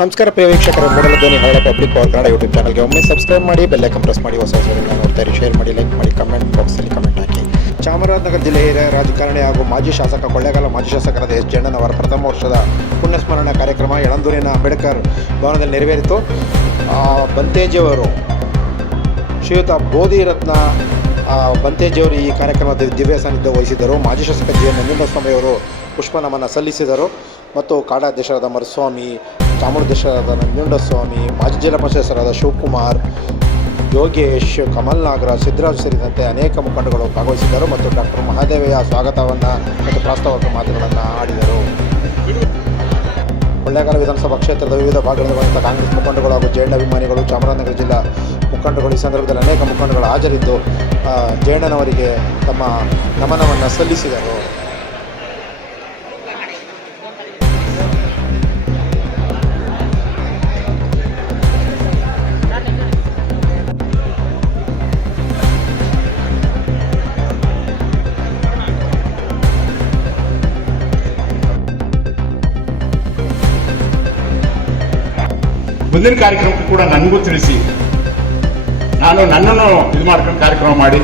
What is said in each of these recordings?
ನಮಸ್ಕಾರ ಪ್ರಿಯ ವೀಕ್ಷಕರು ಮೊದಲ ಧ್ವನಿ ಹಳೆ ಪಬ್ಲಿಕ್ ಅವ್ರ ಕನ್ನಡ ಯೂಟ್ಯೂಬ್ ಚಾನಲ್ಗೆ ಒಮ್ಮೆ ಸಬ್ಸ್ಕ್ರೈಬ್ ಮಾಡಿ ಬೆಲ್ಲೈಕನ್ ಪ್ರೆಸ್ ಮಾಡಿ, ಹೊಸ ಹೊಸಗಳನ್ನು ನೋಡ್ತಾರೆ ಶೇರ್ ಮಾಡಿ ಲೈಕ್ ಮಾಡಿ ಕಮೆಂಟ್ ಬಾಕ್ಸಲ್ಲಿ ಕಮೆಂಟ್ ಹಾಕಿ. ಚಾಮರಾಜನಗರ ಜಿಲ್ಲೆಯ ರಾಜಕಾರಣಿ ಹಾಗೂ ಮಾಜಿ ಶಾಸಕ ಕೊಳ್ಳೇಗಾಲ, ಮಾಜಿ ಶಾಸಕರಾದ ಎಸ್. ಜಣ್ಣನವರ ಪ್ರಥಮ ವರ್ಷದ ಪುಣ್ಯಸ್ಮರಣೆ ಕಾರ್ಯಕ್ರಮ ಯಳಂದೂರಿನ ಅಂಬೇಡ್ಕರ್ ಭವನದಲ್ಲಿ ನೆರವೇರಿತು. ಬಂತೇಜಿಯವರು, ಶ್ರೀಯುತ ಬೋಧಿರತ್ನ ಬಂತೇಜಿಯವರು ಈ ಕಾರ್ಯಕ್ರಮದ ದಿವ್ಯ ಸಾನ್ನಿಧ್ಯ ವಹಿಸಿದರು ಮಾಜಿ ಶಾಸಕ ಜಿ ಎನ್ ನಂಜುಂಡಸ್ವಾಮಿಯವರು ಪುಷ್ಪ ನಮನ ಸಲ್ಲಿಸಿದರು. ಮತ್ತು ಕಾಡಾಧ್ಯಕ್ಷರಾದ ಮರುಸ್ವಾಮಿ ಚಾಮುಂಡೇಶ್ವರದ ನಂಜುಂಡಸ್ವಾಮಿ, ಮಾಜಿ ಜಿಲ್ಲಾ ಪಂಚಾಯತ್ ಶಿವಕುಮಾರ್, ಯೋಗೇಶ್, ಕಮಲ್ ನಾಗರಾಜ್, ಸಿದ್ದರಾಜ್ ಸೇರಿದಂತೆ ಅನೇಕ ಮುಖಂಡಗಳು ಭಾಗವಹಿಸಿದ್ದರು ಮತ್ತು ಡಾಕ್ಟರ್ ಮಹಾದೇವಯ್ಯ ಸ್ವಾಗತವನ್ನು ಮತ್ತು ಪ್ರಾಸ್ತಾವಿಕ ಮಾತುಗಳನ್ನು ಆಡಿದರು. ಕೊಳ್ಳೇಗಾಲ ವಿಧಾನಸಭಾ ಕ್ಷೇತ್ರದ ವಿವಿಧ ಭಾಗಗಳಲ್ಲಿ ಬಂದಂಥ ಕಾಂಗ್ರೆಸ್ ಮುಖಂಡಗಳು ಹಾಗೂ ಜಯಣ್ಣ ಅಭಿಮಾನಿಗಳು ಚಾಮರಾಜನಗರ ಜಿಲ್ಲಾ ಮುಖಂಡಗಳು ಈ ಸಂದರ್ಭದಲ್ಲಿ ಅನೇಕ ಮುಖಂಡಗಳು ಹಾಜರಿದ್ದು ಜಯಣ್ಣನವರಿಗೆ ತಮ್ಮ ನಮನವನ್ನು ಸಲ್ಲಿಸಿದರು. ಮುಂದಿನ ಕಾರ್ಯಕ್ರಮಕ್ಕೂ ಕೂಡ ನನಗೂ ತಿಳಿಸಿ. ನಾನು ನನ್ನನ್ನು ಇದು ಮಾಡ್ಕೊಂಡು ಕಾರ್ಯಕ್ರಮ ಮಾಡಿ.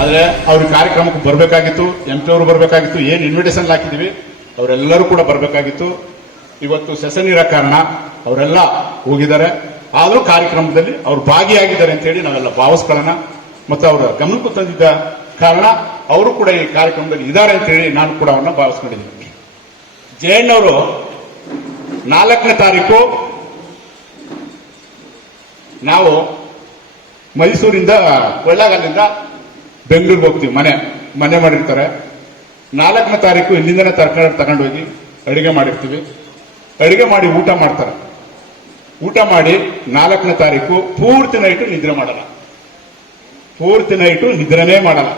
ಆದರೆ ಅವ್ರ ಕಾರ್ಯಕ್ರಮಕ್ಕೆ ಬರಬೇಕಾಗಿತ್ತು ಎಂ ಪಿ ಅವರು ಬರಬೇಕಾಗಿತ್ತು, ಏನು ಇನ್ವಿಟೇಷನ್ ಹಾಕಿದ್ದೀವಿ ಅವರೆಲ್ಲರೂ ಕೂಡ ಬರಬೇಕಾಗಿತ್ತು. ಇವತ್ತು ಸೆಷನ್ ಇರೋ ಕಾರಣ ಅವರೆಲ್ಲ ಹೋಗಿದ್ದಾರೆ. ಆದರೂ ಕಾರ್ಯಕ್ರಮದಲ್ಲಿ ಅವ್ರು ಭಾಗಿಯಾಗಿದ್ದಾರೆ ಅಂತೇಳಿ ನಾವೆಲ್ಲ ಭಾವಿಸ್ಕೊಳ್ಳೋಣ. ಮತ್ತು ಅವರ ಗಮನಕ್ಕೂ ತಂದಿದ್ದ ಕಾರಣ ಅವರು ಕೂಡ ಈ ಕಾರ್ಯಕ್ರಮದಲ್ಲಿ ಇದ್ದಾರೆ ಅಂತೇಳಿ ನಾನು ಕೂಡ ಅವ್ರನ್ನ ಭಾವಿಸ್ಕೊಂಡಿದ್ದೀನಿ. ಜಯಣ್ಣವರು ನಾಲ್ಕನೇ ತಾರೀಕು ನಾವು ಮೈಸೂರಿಂದ ಕೊಳ್ಳಾಗಲ್ಲಿಂದ ಬೆಂಗಳೂರಿಗೆ ಹೋಗ್ತೀವಿ, ಮನೆ. ಮನೆ ಮಾಡಿರ್ತಾರೆ. ನಾಲ್ಕನೇ ತಾರೀಕು ಇಲ್ಲಿಂದನೇ ತರಕಾರಿ ತಗೊಂಡೋಗಿ ಅಡುಗೆ ಅಡಿಗೆ ಮಾಡಿರ್ತೀವಿ. ಅಡುಗೆ ಮಾಡಿ ಊಟ ಮಾಡ್ತಾರೆ. ಊಟ ಮಾಡಿ ನಾಲ್ಕನೇ ತಾರೀಕು ಪೂರ್ತಿ ನೈಟು ನಿದ್ರೆ ಮಾಡಲ್ಲ. ಪೂರ್ತಿ ನೈಟು ನಿದ್ರೆನೇ ಮಾಡಲ್ಲ.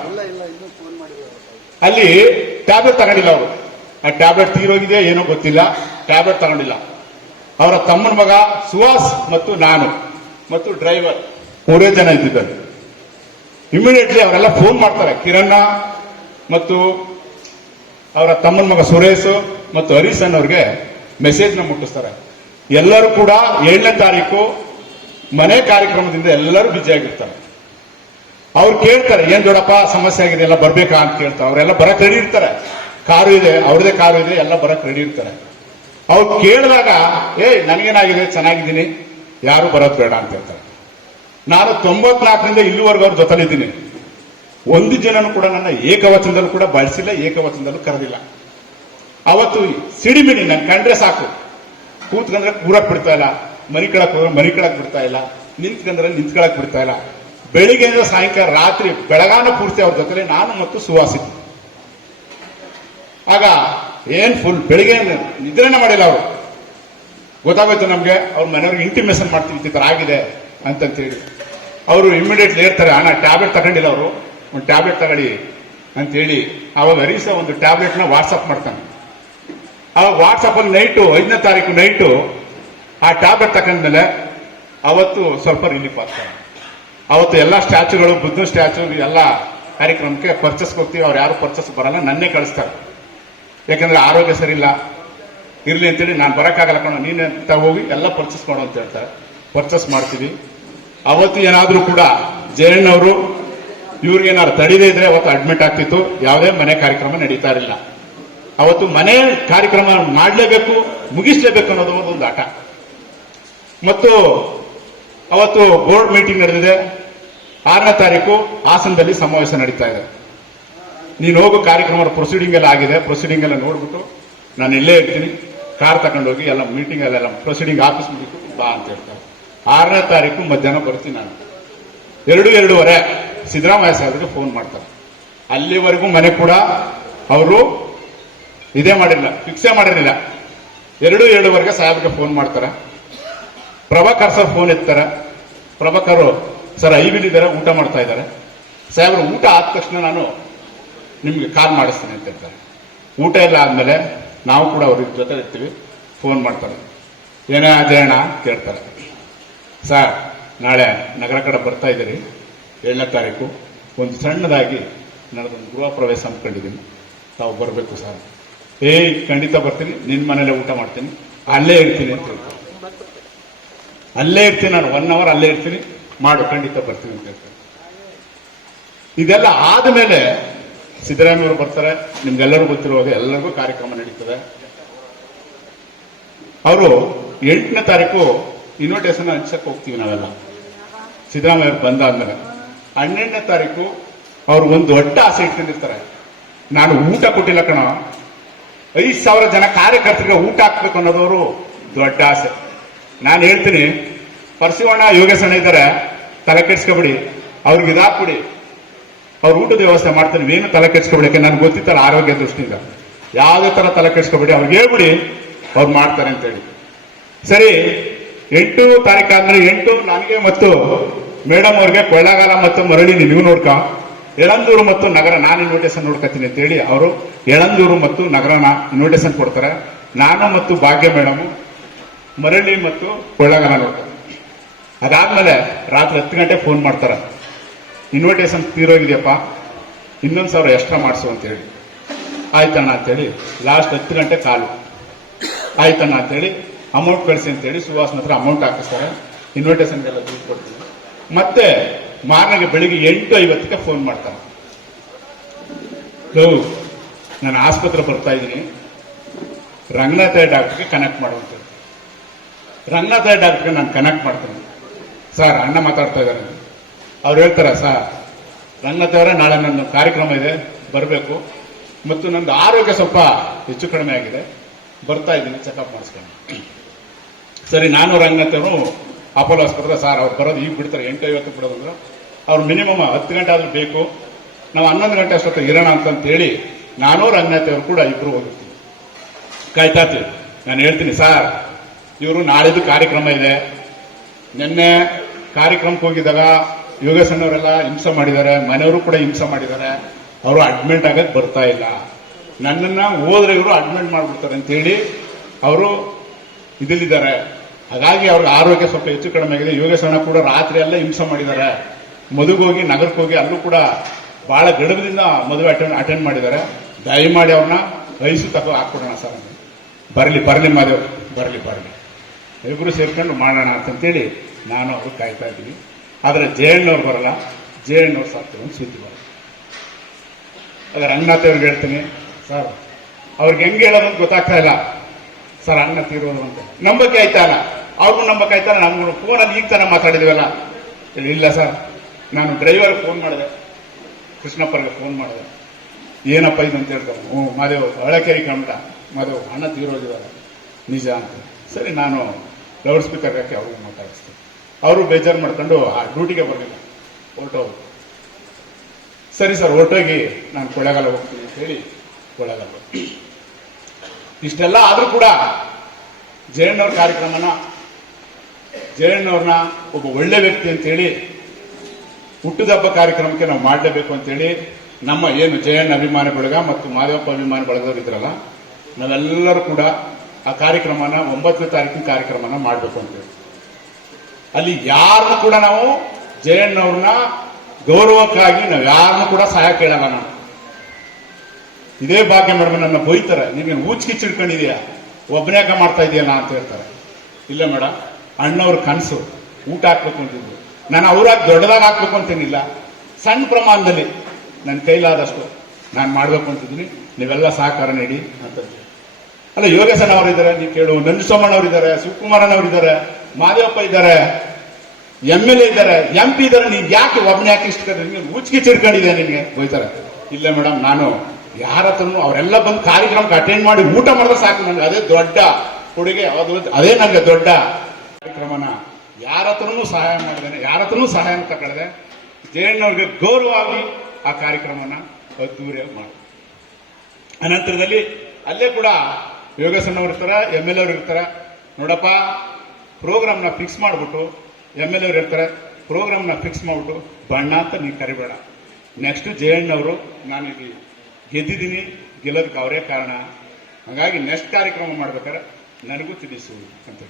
ಅಲ್ಲಿ ಟ್ಯಾಬ್ಲೆಟ್ ತಗೊಂಡಿಲ್ಲ ಅವರು. ಆ ಟ್ಯಾಬ್ಲೆಟ್ ತೀರೋಗಿದೆ ಏನೋ ಗೊತ್ತಿಲ್ಲ. ಟ್ಯಾಬ್ಲೆಟ್ ತಗೊಂಡಿಲ್ಲ. ಅವರ ತಮ್ಮನ ಮಗ ಸುಹಾಸ್ ಮತ್ತು ನಾನು. ಮತ್ತು ಡ್ರೈವರ್. ಮೂರೇ ಜನ ಇದ್ದಿದ್ದಾರೆ. ಇಮಿಡಿಯೇಟ್ಲಿ ಅವರೆಲ್ಲ ಫೋನ್ ಮಾಡ್ತಾರೆ. ಕಿರಣ್ಣ ಮತ್ತು ಅವರ ತಮ್ಮನ ಮಗ ಸುರೇಶ್ ಮತ್ತು ಹರೀಶ್ ಅನ್ನೋರಿಗೆ ಮೆಸೇಜ್ನ ಮುಟ್ಟಿಸ್ತಾರೆ. ಎಲ್ಲರೂ ಕೂಡ ಏಳನೇ ತಾರೀಕು ಮನೆ ಕಾರ್ಯಕ್ರಮದಿಂದ ಎಲ್ಲರೂ ಆಗಿರ್ತಾರೆ. ಅವ್ರು ಕೇಳ್ತಾರೆ, ಏನ್ ದೊಡ್ಡಪ್ಪ, ಸಮಸ್ಯೆ ಆಗಿದೆ, ಎಲ್ಲ ಬರ್ಬೇಕಾ? ಅಂತ ಕೇಳ್ತಾರೆ. ಅವರೆಲ್ಲ ಬರಕ್ ರೆಡಿ ಇರ್ತಾರೆ. ಕಾರು ಇದೆ ಅವ್ರದೇ ಕಾರು ಇದೆ, ಎಲ್ಲ ಬರಕ್ ರೆಡಿ ಇರ್ತಾರೆ. ಅವ್ರು ಕೇಳಿದಾಗ, ಏಯ್, ನನಗೇನಾಗಿದೆ? ಚೆನ್ನಾಗಿದ್ದೀನಿ. ಯಾರು ಬರೋದು ಬೇಡ ಅಂತ ಹೇಳ್ತಾರೆ. ನಾನು ತೊಂಬತ್ನಾಲ್ಕರಿಂದ ಇಲ್ಲಿವರೆಗೂ ಅವ್ರ ಜೊತೆಲಿದ್ದೀನಿ ಒಂದು ಜನನು ಕೂಡ ನನ್ನ ಏಕವಚನದಲ್ಲೂ ಕೂಡ ಬಳಸಿಲ್ಲ ಏಕವಚನದಲ್ಲೂ ಕರೆದಿಲ್ಲ. ಅವತ್ತು ಸಿಡಿಮಿಡಿ ನನ್ ಕಂಡ್ರೆ ಸಾಕು. ಕೂತ್ಕಂದ್ರೆ ಕೂರಕ್ ಬಿಡ್ತಾ ಇಲ್ಲ ಮನಿ ಕೆಳಕ್ ಹೋದ್ರೆ ಮನಿ ಕೆಳಕ್ ಬಿಡ್ತಾ ಇಲ್ಲ ನಿಂತ್ಕಂದ್ರೆ ನಿಂತ್ಕೊಳಕ್ ಬಿಡ್ತಾ ಇಲ್ಲ. ಬೆಳಿಗ್ಗೆಯಿಂದ ಸಾಯಂಕಾಲ ರಾತ್ರಿ ಬೆಳಗಾನ ಪೂರ್ತಿ ಅವ್ರ ಜೊತೆ ನಾನು ಮತ್ತು ಸುವಾಸಿದ್ವಿ ಆಗ ಏನ್ ಫುಲ್ ಬೆಳಿಗ್ಗೆ ನಿದ್ರೆನೇ ಮಾಡಿಲ್ಲ ಅವರು. ಗೊತ್ತಾಗೋಯ್ತು ನಮಗೆ, ಅವ್ರ ಮನೆಯವ್ರಿಗೆ ಇಂಟಿಮೇಷನ್ ಮಾಡ್ತೀವಿ, ಈ ಥರ ಆಗಿದೆ ಅಂತಂತೇಳಿ. ಅವರು ಇಮಿಡಿಯೇಟ್ಲಿ ಹೇಳ್ತಾರೆ, ಅಣ್ಣ ಟ್ಯಾಬ್ಲೆಟ್ ತಗೊಂಡಿಲ್ಲ ಅವರು, ಒಂದು ಟ್ಯಾಬ್ಲೆಟ್ ತಗೊಳ್ಳಿ, ಅಂತೇಳಿ. ಅವಾಗ ಹರೀಶ ಒಂದು ಟ್ಯಾಬ್ಲೆಟ್ನ ವಾಟ್ಸಪ್ ಮಾಡ್ತಾನೆ. ಆ ವಾಟ್ಸಪ್ ಅಲ್ಲಿ ನೈಟು ಐದನೇ ತಾರೀಕು ನೈಟು ಆ ಟ್ಯಾಬ್ಲೆಟ್ ತಗೊಂಡ್ಮೇಲೆ ಅವತ್ತು ಸ್ವಲ್ಪ ರಿಲೀಫ್ ಆಗ್ತಾನೆ. ಅವತ್ತು ಎಲ್ಲ ಸ್ಟ್ಯಾಚುಗಳು ಬುದ್ಧ ಸ್ಟ್ಯಾಚು ಎಲ್ಲ ಕಾರ್ಯಕ್ರಮಕ್ಕೆ ಪರ್ಚೇಸ್ ಹೋಗ್ತೀವಿ ಅವ್ರು ಯಾರು ಪರ್ಚೇಸ್ ಬರಲ್ಲ, ನನ್ನೇ ಕಳಿಸ್ತಾರೆ. ಯಾಕಂದ್ರೆ ಆರೋಗ್ಯ ಸರಿ ಇಲ್ಲ. ಇರ್ಲಿ ಅಂತೇಳಿ ನಾನು ಬರಕ್ಕಾಗಲ್ಲ ಕಣ ಅಂತ ಹೋಗಿ ಎಲ್ಲ ಪರ್ಚೇಸ್ ಮಾಡು ಅಂತ ಹೇಳ್ತಾರೆ. ಪರ್ಚೇಸ್ ಮಾಡ್ತೀವಿ. ಅವತ್ತು ಏನಾದರೂ ಕೂಡ ಜಯಣ್ಣವರು ಇವ್ರಿಗೆ ಏನಾದ್ರು ತಡಿದೇ ಇದ್ರೆ ಅವತ್ತು ಅಡ್ಮಿಟ್ ಆಗ್ತಿತ್ತು. ಯಾವುದೇ ಮನೆ ಕಾರ್ಯಕ್ರಮ ನಡೀತಾ ಇರಲಿಲ್ಲ. ಅವತ್ತು ಮನೆ ಕಾರ್ಯಕ್ರಮ ಮಾಡಲೇಬೇಕು, ಮುಗಿಸ್ಲೇಬೇಕು ಅನ್ನೋದು ಒಂದು ಆಟ ಮತ್ತು ಅವತ್ತು ಬೋರ್ಡ್ ಮೀಟಿಂಗ್ ನಡೆದಿದೆ. ಆರನೇ ತಾರೀಕು ಹಾಸನದಲ್ಲಿ ಸಮಾವೇಶ ನಡೀತಾ ಇದೆ. ನೀನು ಹೋಗೋ ಕಾರ್ಯಕ್ರಮದ ಪ್ರೊಸೀಡಿಂಗ್ ಎಲ್ಲ ಆಗಿದೆ. ಪ್ರೊಸೀಡಿಂಗ್ ಎಲ್ಲ ನೋಡ್ಬಿಟ್ಟು ನಾನು ಇಲ್ಲೇ ಇರ್ತೀನಿ. ಕಾರ್ ತಗೊಂಡೋಗಿ ಎಲ್ಲ ಮೀಟಿಂಗ್ ಅಲ್ಲೆಲ್ಲ ಪ್ರೊಸೀಡಿಂಗ್ ಆಫೀಸ್ ಮುಗಿತು, ಬಾ ಅಂತ ಹೇಳ್ತಾರೆ. ಆರನೇ ತಾರೀಕು ಮಧ್ಯಾಹ್ನ ಬರ್ತೀನಿ ನಾನು. ಎರಡು ಎರಡೂವರೆ ಸಿದ್ದರಾಮಯ್ಯ ಸಾಹೇಬ್ರಿಗೆ ಫೋನ್ ಮಾಡ್ತಾರೆ. ಅಲ್ಲಿವರೆಗೂ ಮನೆ ಕೂಡ ಅವರು ಇದೇ ಮಾಡಿರಲಿಲ್ಲ ಫಿಕ್ಸೇ ಮಾಡಿರಲಿಲ್ಲ. ಎರಡು ಎರಡೂವರೆಗೆ ಸಾಹೇಬ್ರಿಗೆ ಫೋನ್ ಮಾಡ್ತಾರೆ. ಪ್ರಭಾಕರ್ ಸರ್ ಫೋನ್ ಎತ್ತಾರೆ. ಪ್ರಭಾಕರ್, ಸರ್ ಐವಿಲ್ ಇದ್ದಾರೆ, ಊಟ ಮಾಡ್ತಾ ಇದ್ದಾರೆ. ಸಾಹೇಬ್ರು, ಊಟ ಆದ ತಕ್ಷಣ ನಾನು ನಿಮಗೆ ಕಾಲ್ ಮಾಡಿಸ್ತೀನಿ ಅಂತ ಹೇಳ್ತಾರೆ. ಊಟ ಎಲ್ಲ ಆದ್ಮೇಲೆ ನಾವು ಕೂಡ ಅವ್ರ ಜೊತೆ ಇರ್ತೀವಿ. ಫೋನ್ ಮಾಡ್ತಾರೆ. ಏನೇ ಅಧ್ಯಯನ ಕೇಳ್ತಾರೆ. ಸರ್, ನಾಳೆ ನಗರ ಕಡೆ ಬರ್ತಾ ಇದ್ದೀರಿ. ಏಳನೇ ತಾರೀಕು. ಒಂದು ಸಣ್ಣದಾಗಿ ನನ್ನದೊಂದು ಗೃಹ ಪ್ರವೇಶ ಅಂದ್ಕೊಂಡಿದ್ದೀನಿ. ತಾವು ಬರಬೇಕು ಸರ್. ಏಯ್ ಖಂಡಿತ ಬರ್ತೀನಿ. ನಿನ್ನ ಮನೇಲೆ ಊಟ ಮಾಡ್ತೀನಿ. ಅಲ್ಲೇ ಇರ್ತೀನಿ ಅಂತ ಅಲ್ಲೇ ಇರ್ತೀನಿ ನಾನು. ಒನ್ ಅವರ್ ಅಲ್ಲೇ ಇರ್ತೀನಿ. ಮಾಡು. ಖಂಡಿತ ಬರ್ತೀನಿ ಅಂತ ಹೇಳ್ತಾರೆ. ಇದೆಲ್ಲ ಆದಮೇಲೆ ಸಿದ್ದರಾಮಯ್ಯವರು ಬರ್ತಾರೆ, ನಿಮ್ಗೆಲ್ಲರೂ ಗೊತ್ತಿರುವಾಗ ಎಲ್ಲರಿಗೂ ಕಾರ್ಯಕ್ರಮ ನಡೀತದೆ. ಅವರು ಎಂಟನೇ ತಾರೀಕು ಇನ್ವಿಟೇಷನ್ ಹಂಚಕ್ಕೆ ಹೋಗ್ತೀವಿ ನಾವೆಲ್ಲ. ಸಿದ್ದರಾಮಯ್ಯ ಬಂದಾದ್ಮೇಲೆ. ಹನ್ನೆರಡನೇ ತಾರೀಕು ಅವ್ರು ಒಂದು ದೊಡ್ಡ ಆಸೆ ಇಟ್ಕೊಂಡಿರ್ತಾರೆ. ನಾನು ಊಟ ಕೊಟ್ಟಿಲ್ಲ ಕಣ. ಐದು ಸಾವಿರ ಜನ ಕಾರ್ಯಕರ್ತರಿಗೆ ಊಟ ಹಾಕ್ಬೇಕು ಅನ್ನೋದವರು ದೊಡ್ಡ ಆಸೆ. ನಾನು ಹೇಳ್ತೀನಿ ಪರಶಿವಣ್ಣ ಯೋಗೇಶಣ್ಣ ಇದ್ದಾರೆ, ತಲೆ ಕೆಡ್ಸ್ಕೊಬಿಡಿ, ಅವ್ರಿಗೆ ಇದಾಕ್ಬಿಡಿ. ಅವ್ರು ಊಟದ ವ್ಯವಸ್ಥೆ ಮಾಡ್ತಾರೆ, ನೀವೇನು ತಲೆ ಕೆಡ್ಸ್ಕೊಬೇಡಿ ನನ್ಗೆ ಗೊತ್ತಿತ್ತಲ್ಲ ಆರೋಗ್ಯ ದೃಷ್ಟಿಯಿಂದ. ಯಾವುದೇ ಥರ ತಲೆ ಕೆಡ್ಸ್ಕೊಬೇಡಿ, ಅವ್ರಿಗೆ ಹೇಳ್ಬಿಡಿ, ಅವ್ರು ಮಾಡ್ತಾರೆ ಅಂತೇಳಿ ಸರಿ, ಎಂಟು ತಾರೀಕು ಆದ್ಮೇಲೆ ಎಂಟು, ನನಗೆ ಮತ್ತು ಮೇಡಮ್ ಅವ್ರಿಗೆ ಕೊಳ್ಳಾಗಾಲ ಮತ್ತು ಮರಳಿ ನೀವು ನೋಡ್ಕ. ಎಳಂದೂರು ಮತ್ತು ನಗರ, ನಾನು ಇನ್ವಿಟೇಷನ್ ನೋಡ್ಕೊತೀನಿ ಅಂತೇಳಿ ಅವರು ಎಳಂದೂರು ಮತ್ತು ನಗರನ ಇನ್ವಿಟೇಷನ್ ಕೊಡ್ತಾರೆ. ನಾನು ಮತ್ತು ಭಾಗ್ಯ ಮೇಡಮ್ ಮರಳಿ ಮತ್ತು ಕೊಳ್ಳಾಗಾಲ ನೋಡ್ತಾರೆ ಅದಾದ್ಮೇಲೆ ರಾತ್ರಿ ಹತ್ತು ಗಂಟೆ ಫೋನ್ ಮಾಡ್ತಾರೆ. ಇನ್ವಿಟೇಷನ್ ತೀರೋಗಿದೆಯಪ್ಪ, ಇನ್ನೊಂದು ಸಾವಿರ ಎಕ್ಸ್ಟ್ರಾ ಮಾಡಿಸು ಅಂತೇಳಿ. ಆಯ್ತಣ್ಣ ಅಂತೇಳಿ ಲಾಸ್ಟ್ ಹತ್ತು ಗಂಟೆ ಕಾಲು. ಆಯ್ತಣ್ಣ ಅಂತೇಳಿ ಅಮೌಂಟ್ ಕಳಿಸಿ ಅಂತೇಳಿ ಸುಹಾಸ್ನ ಹತ್ರ ಅಮೌಂಟ್ ಹಾಕಿಸ್ತಾರೆ. ಇನ್ವಿಟೇಷನ್ಗೆಲ್ಲ ದುಡ್ಡು ಕೊಡ್ತೀನಿ ಮತ್ತೆ ಮಾರನೆಗೆ ಬೆಳಿಗ್ಗೆ ಎಂಟು ಐವತ್ತಕ್ಕೆ ಫೋನ್ ಮಾಡ್ತಾನೆ ಹೌದು ನಾನು ಆಸ್ಪತ್ರೆ ಬರ್ತಾ ಇದ್ದೀನಿ. ರಂಗನಾಥ ಡಾಕ್ಟ್ರಿಗೆ ಕನೆಕ್ಟ್ ಮಾಡುವಂತ ರಂಗನಾಥ ಡಾಕ್ಟ್ರಿಗೆ ನಾನು ಕನೆಕ್ಟ್ ಮಾಡ್ತೀನಿ. ಸರ್, ಅಣ್ಣ ಮಾತಾಡ್ತಾ ಇದ್ದಾರೆ. ಅವ್ರು ಹೇಳ್ತಾರೆ ಸರ್ ನನ್ನ ಅವರೇ ನಾಳೆ ನನ್ನ ಕಾರ್ಯಕ್ರಮ ಇದೆ, ಬರಬೇಕು. ಮತ್ತು ನಂದು ಆರೋಗ್ಯ ಸ್ವಲ್ಪ ಹೆಚ್ಚು ಕಡಿಮೆ ಆಗಿದೆ. ಬರ್ತಾ ಇದ್ದೀನಿ ಚೆಕಪ್ ಮಾಡಿಸ್ಕೊಂಡು. ಸರಿ, ನಾನು ರಂಗನಾಥವರು ಅಪೋಲೋ ಆಸ್ಪತ್ರೆ ಸರ್, ಅವ್ರು ಬರೋದು ಈಗ ಬಿಡ್ತಾರೆ, ಎಂಟು ಐವತ್ತು ಬಿಡೋದಂದ್ರೆ ಅವ್ರು ಮಿನಿಮಮ್ ಹತ್ತು ಗಂಟೆ ಆದ್ರೂ ಬೇಕು. ನಾವು ಹನ್ನೊಂದು ಗಂಟೆ ಅಷ್ಟೊತ್ತು ಇರೋಣ ಅಂತ ಹೇಳಿ, ನಾನು ರಂಗನಾಥವ್ರು ಕೂಡ ಇಬ್ರು ಹೋಗಿರ್ತೀವಿ. ಕಾಯ್ತಾತಿ ನಾನು ಹೇಳ್ತೀನಿ, ಸರ್, ಇವರು ನಾಳಿದ್ದು ಕಾರ್ಯಕ್ರಮ ಇದೆ. ನಿನ್ನೆ ಕಾರ್ಯಕ್ರಮಕ್ಕೆ ಹೋಗಿದ್ದಾಗ ಯೋಗೇಶಣ್ಣವರೆಲ್ಲ ಹಿಂಸೆ ಮಾಡಿದ್ದಾರೆ, ಮನೆಯವರು ಕೂಡ ಹಿಂಸೆ ಮಾಡಿದ್ದಾರೆ. ಅವರು ಅಡ್ಮಿಟ್ ಆಗಕ್ಕೆ ಬರ್ತಾ ಇಲ್ಲ. ನನ್ನನ್ನ ಹೋದ್ರೆ ಇವರು ಅಡ್ಮಿಟ್ ಮಾಡ್ಬಿಡ್ತಾರೆ ಅಂತೇಳಿ ಅವರು ಇದಿಲ್ಲಿದ್ದಾರೆ ಹಾಗಾಗಿ ಅವ್ರ ಆರೋಗ್ಯ ಸ್ವಲ್ಪ ಹೆಚ್ಚು ಕಡಿಮೆ ಆಗಿದೆ. ಯೋಗೇಶಣ್ಣ ಕೂಡ ರಾತ್ರಿ ಎಲ್ಲ ಹಿಂಸೆ ಮಾಡಿದ್ದಾರೆ. ಮದುವೆಗೆ ಹೋಗಿ, ನಗರಕ್ಕೆ ಹೋಗಿ ಅಲ್ಲೂ ಕೂಡ ಬಹಳ ಗಡಬದಿಂದ ಮದುವೆ ಅಟೆಂಡ್ ಅಟೆಂಡ್ ಮಾಡಿದ್ದಾರೆ. ದಯಮಾಡಿ ಅವ್ರನ್ನ ಐಸು ತಗೋ ಹಾಕ್ಬಿಡೋಣ ಸರ್. ಬರಲಿ ಬರಲಿ ಮಾದೇವ್. ಬರಲಿ ಬರಲಿ. ಇಬ್ಬರು ಸೇರ್ಕೊಂಡು ಮಾಡೋಣ ಅಂತಂತೇಳಿ ನಾನು ಅವರು ಕಾಯ್ತಾ ಇದ್ದೀನಿ. ಆದರೆ ಜಯಣ್ಣವ್ರು ಬರಲ್ಲ. ಜಯಣ್ಣವ್ರು ಅಂತ ಸುದ್ದಿ ಬರಲ್ಲ ಅದ ರಂಗನಾಥ್ ಅವ್ರಿಗೆ ಹೇಳ್ತೀನಿ. ಸರ್ ಅವ್ರಿಗೆ ಹೆಂಗೆ ಹೇಳೋದು ಅಂತ ಗೊತ್ತಾಗ್ತಾ ಇಲ್ಲ. ಸರ್ ಅಣ್ಣ ತೀರೋದು ಅಂತ. ನಂಬಕ್ಕೆ ಆಯ್ತಾ ಇಲ್ಲ. ಅವ್ರಿಗೂ ನಂಬಕ್ಕೆ ಆಯ್ತಾ ನಮ್ಗೂ ಫೋನಲ್ಲಿ ಈಗ ತಾನೇ ಮಾತಾಡಿದ್ವಲ್ಲ. ಇಲ್ಲ, ಸರ್. ನಾನು ಡ್ರೈವರ್ ಫೋನ್ ಮಾಡಿದೆ. ಕೃಷ್ಣಪ್ಪರಿಗೆ ಫೋನ್ ಮಾಡಿದೆ. ಏನಪ್ಪ ಇದು ಅಂತ ಹೇಳ್ತಾರೆ. ಹ್ಞೂ ಮಾದೇವ್ ಕೇರಿ ಕಂಡ ಮಾದೇವ್ ಅಣ್ಣ ತೀರೋಗಿದ್ದಾರೆ ನಿಜ ಅಂತ. ಸರಿ ನಾನು ಲೌಡ್ ಸ್ಪೀಕರ್ ಹಾಕಿ ಅವ್ರಿಗೆ ಮಾತಾಡಿಸ್ತೀನಿ. ಅವರು ಬೇಜಾರು ಮಾಡ್ಕೊಂಡು ಆ ಡ್ಯೂಟಿಗೆ ಬರಲಿಲ್ಲ ಹೊರಟೋರು ಸರಿ ಸರ್ ಹೊರಟೋಗಿ ನಾನು ಕೊಳ್ಳೇಗಾಲ ಹೋಗ್ತೀನಿ ಅಂತ ಹೇಳಿ ಕೊಳ್ಳೇಗಾಲ ಇಷ್ಟೆಲ್ಲ ಆದರೂ ಕೂಡ ಜಯಣ್ಣವ್ರ ಕಾರ್ಯಕ್ರಮನ, ಜಯಣ್ಣವ್ರನ್ನ ಒಬ್ಬ ಒಳ್ಳೆ ವ್ಯಕ್ತಿ ಅಂತೇಳಿ ಹುಟ್ಟುದಬ್ಬ ಕಾರ್ಯಕ್ರಮಕ್ಕೆ ನಾವು ಮಾಡಲೇಬೇಕು ಅಂತೇಳಿ ನಮ್ಮ ಏನು ಜಯಣ್ಣ ಅಭಿಮಾನ ಬಳಗ ಮತ್ತು ಮಾದೇವಪ್ಪ ಅಭಿಮಾನ ಬಳಗದವ್ರು ಇದ್ರಲ್ಲ, ನಾವೆಲ್ಲರೂ ಕೂಡ ಆ ಕಾರ್ಯಕ್ರಮನ ಒಂಬತ್ತನೇ ತಾರೀಕಿನ ಕಾರ್ಯಕ್ರಮನ ಮಾಡಬೇಕು ಅಂತೇಳಿ ಅಲ್ಲಿ ಯಾರನ್ನು ಕೂಡ ನಾವು ಜಯಣ್ಣವ್ರನ್ನ ಗೌರವಕ್ಕಾಗಿ ನಾವು ಯಾರನ್ನು ಕೂಡ ಸಹಾಯ ಕೇಳಲ್ಲ ನಾನು. ಇದೇ ಭಾಗ್ಯ ಮೇಡಮ್ ನನ್ನ ಬೈತಾರೆ ನಿಮಗೆ ಊಚ್ಕಿಚ್ಚು ಒಬ್ಬನೇಕ ಮಾಡ್ತಾ ಇದೆಯಲ್ಲ ಅಂತ ಹೇಳ್ತಾರೆ. ಇಲ್ಲ ಮೇಡಮ್, ಅಣ್ಣವ್ರ ಕನಸು, ಊಟ ಹಾಕ್ಬೇಕು ಅಂತಿದ್ರು ನಾನು ಅವ್ರಾಗ ದೊಡ್ಡದಾಗಿ ಹಾಕ್ಬೇಕು ಅಂತೇನಿಲ್ಲ ಸಣ್ಣ ಪ್ರಮಾಣದಲ್ಲಿ ನನ್ನ ಕೈಲಾದಷ್ಟು ನಾನು ಮಾಡ್ಬೇಕು ಅಂತಿದ್ದೀನಿ. ನೀವೆಲ್ಲ ಸಹಕಾರ ನೀಡಿ ಅಂತ ಅಲ್ಲ ಯೋಗೇಶನ್ ಅವರಿದ್ದಾರೆ, ನೀವು ಕೇಳು ನಂಜುಸೋಮಣ್ಣ ಅವರಿದ್ದಾರೆ ಶಿವಕುಮಾರನ್ ಅವರಿದ್ದಾರೆ, ಮಾದೇವಪ್ಪ ಇದ್ದಾರೆ. ಎಂ ಎಲ್ ಎ ಇದ್ದಾರೆ ಎಂ ಪಿ ಇದ್ದಾರೆ ನೀವು ಯಾಕೆ ಒಬ್ಬನೇ ಯಾಕೆ ಇಷ್ಟ ನಿಮಗೆ ಉಚ್ಕಿ ಚಿರ್ಕೊಂಡಿದೆ ನಿಮಗೆ ಹೋಯ್ತಾರೆ. ಇಲ್ಲ ಮೇಡಮ್, ನಾನು ಯಾರ ಹತ್ರನು ಅವರೆಲ್ಲ ಬಂದು ಕಾರ್ಯಕ್ರಮಕ್ಕೆ ಅಟೆಂಡ್ ಮಾಡಿ ಊಟ ಮಾಡಿದ್ರೆ ಸಾಕು ನನಗೆ ಅದೇ ದೊಡ್ಡ ಕೊಡುಗೆ ಅದು ಅದೇ ನನಗೆ ದೊಡ್ಡ ಕಾರ್ಯಕ್ರಮನ. ಯಾರ ಹತ್ರನೂ ಸಹಾಯ ಮಾಡಿದ್ದೇನೆ ಯಾರ ಹತ್ರನೂ ಸಹಾಯ ತಗೊಳ್ಳದೆ ಜಯಣ್ಣವ್ರಿಗೆ ಗೌರವವಾಗಿ ಆ ಕಾರ್ಯಕ್ರಮನ ಅದ್ದೂರಿಯಾಗಿ ಮಾಡಿ. ಅನಂತರದಲ್ಲಿ ಅಲ್ಲೇ ಕೂಡ ಯೋಗೇಶಣ್ಣವ್ರು ಇರ್ತಾರೆ ಎಂ ಎಲ್ ಅವ್ರು ಇರ್ತಾರೆ ನೋಡಪ್ಪ ಪ್ರೋಗ್ರಾಮ್ನ ಫಿಕ್ಸ್ ಮಾಡಿಬಿಟ್ಟು ಎಂ ಎಲ್ ಅವ್ರು ಇರ್ತಾರೆ ಪ್ರೋಗ್ರಾಮ್ನ ಫಿಕ್ಸ್ ಮಾಡಿಬಿಟ್ಟು ಬಣ್ಣ ಅಂತ ನೀವು ಕರಿಬೇಡ. ನೆಕ್ಸ್ಟ್ ನಾನು ಇಲ್ಲಿ ಗೆದ್ದಿದ್ದೀನಿ, ಗೆಲ್ಲೋದಕ್ಕೆ ಅವರೇ ಕಾರಣ. ಹಾಗಾಗಿ ನೆಕ್ಸ್ಟ್ ಕಾರ್ಯಕ್ರಮ ಮಾಡ್ಬೇಕಾದ್ರೆ ನನಗೂ ತಿಳಿಸು ಅಂತ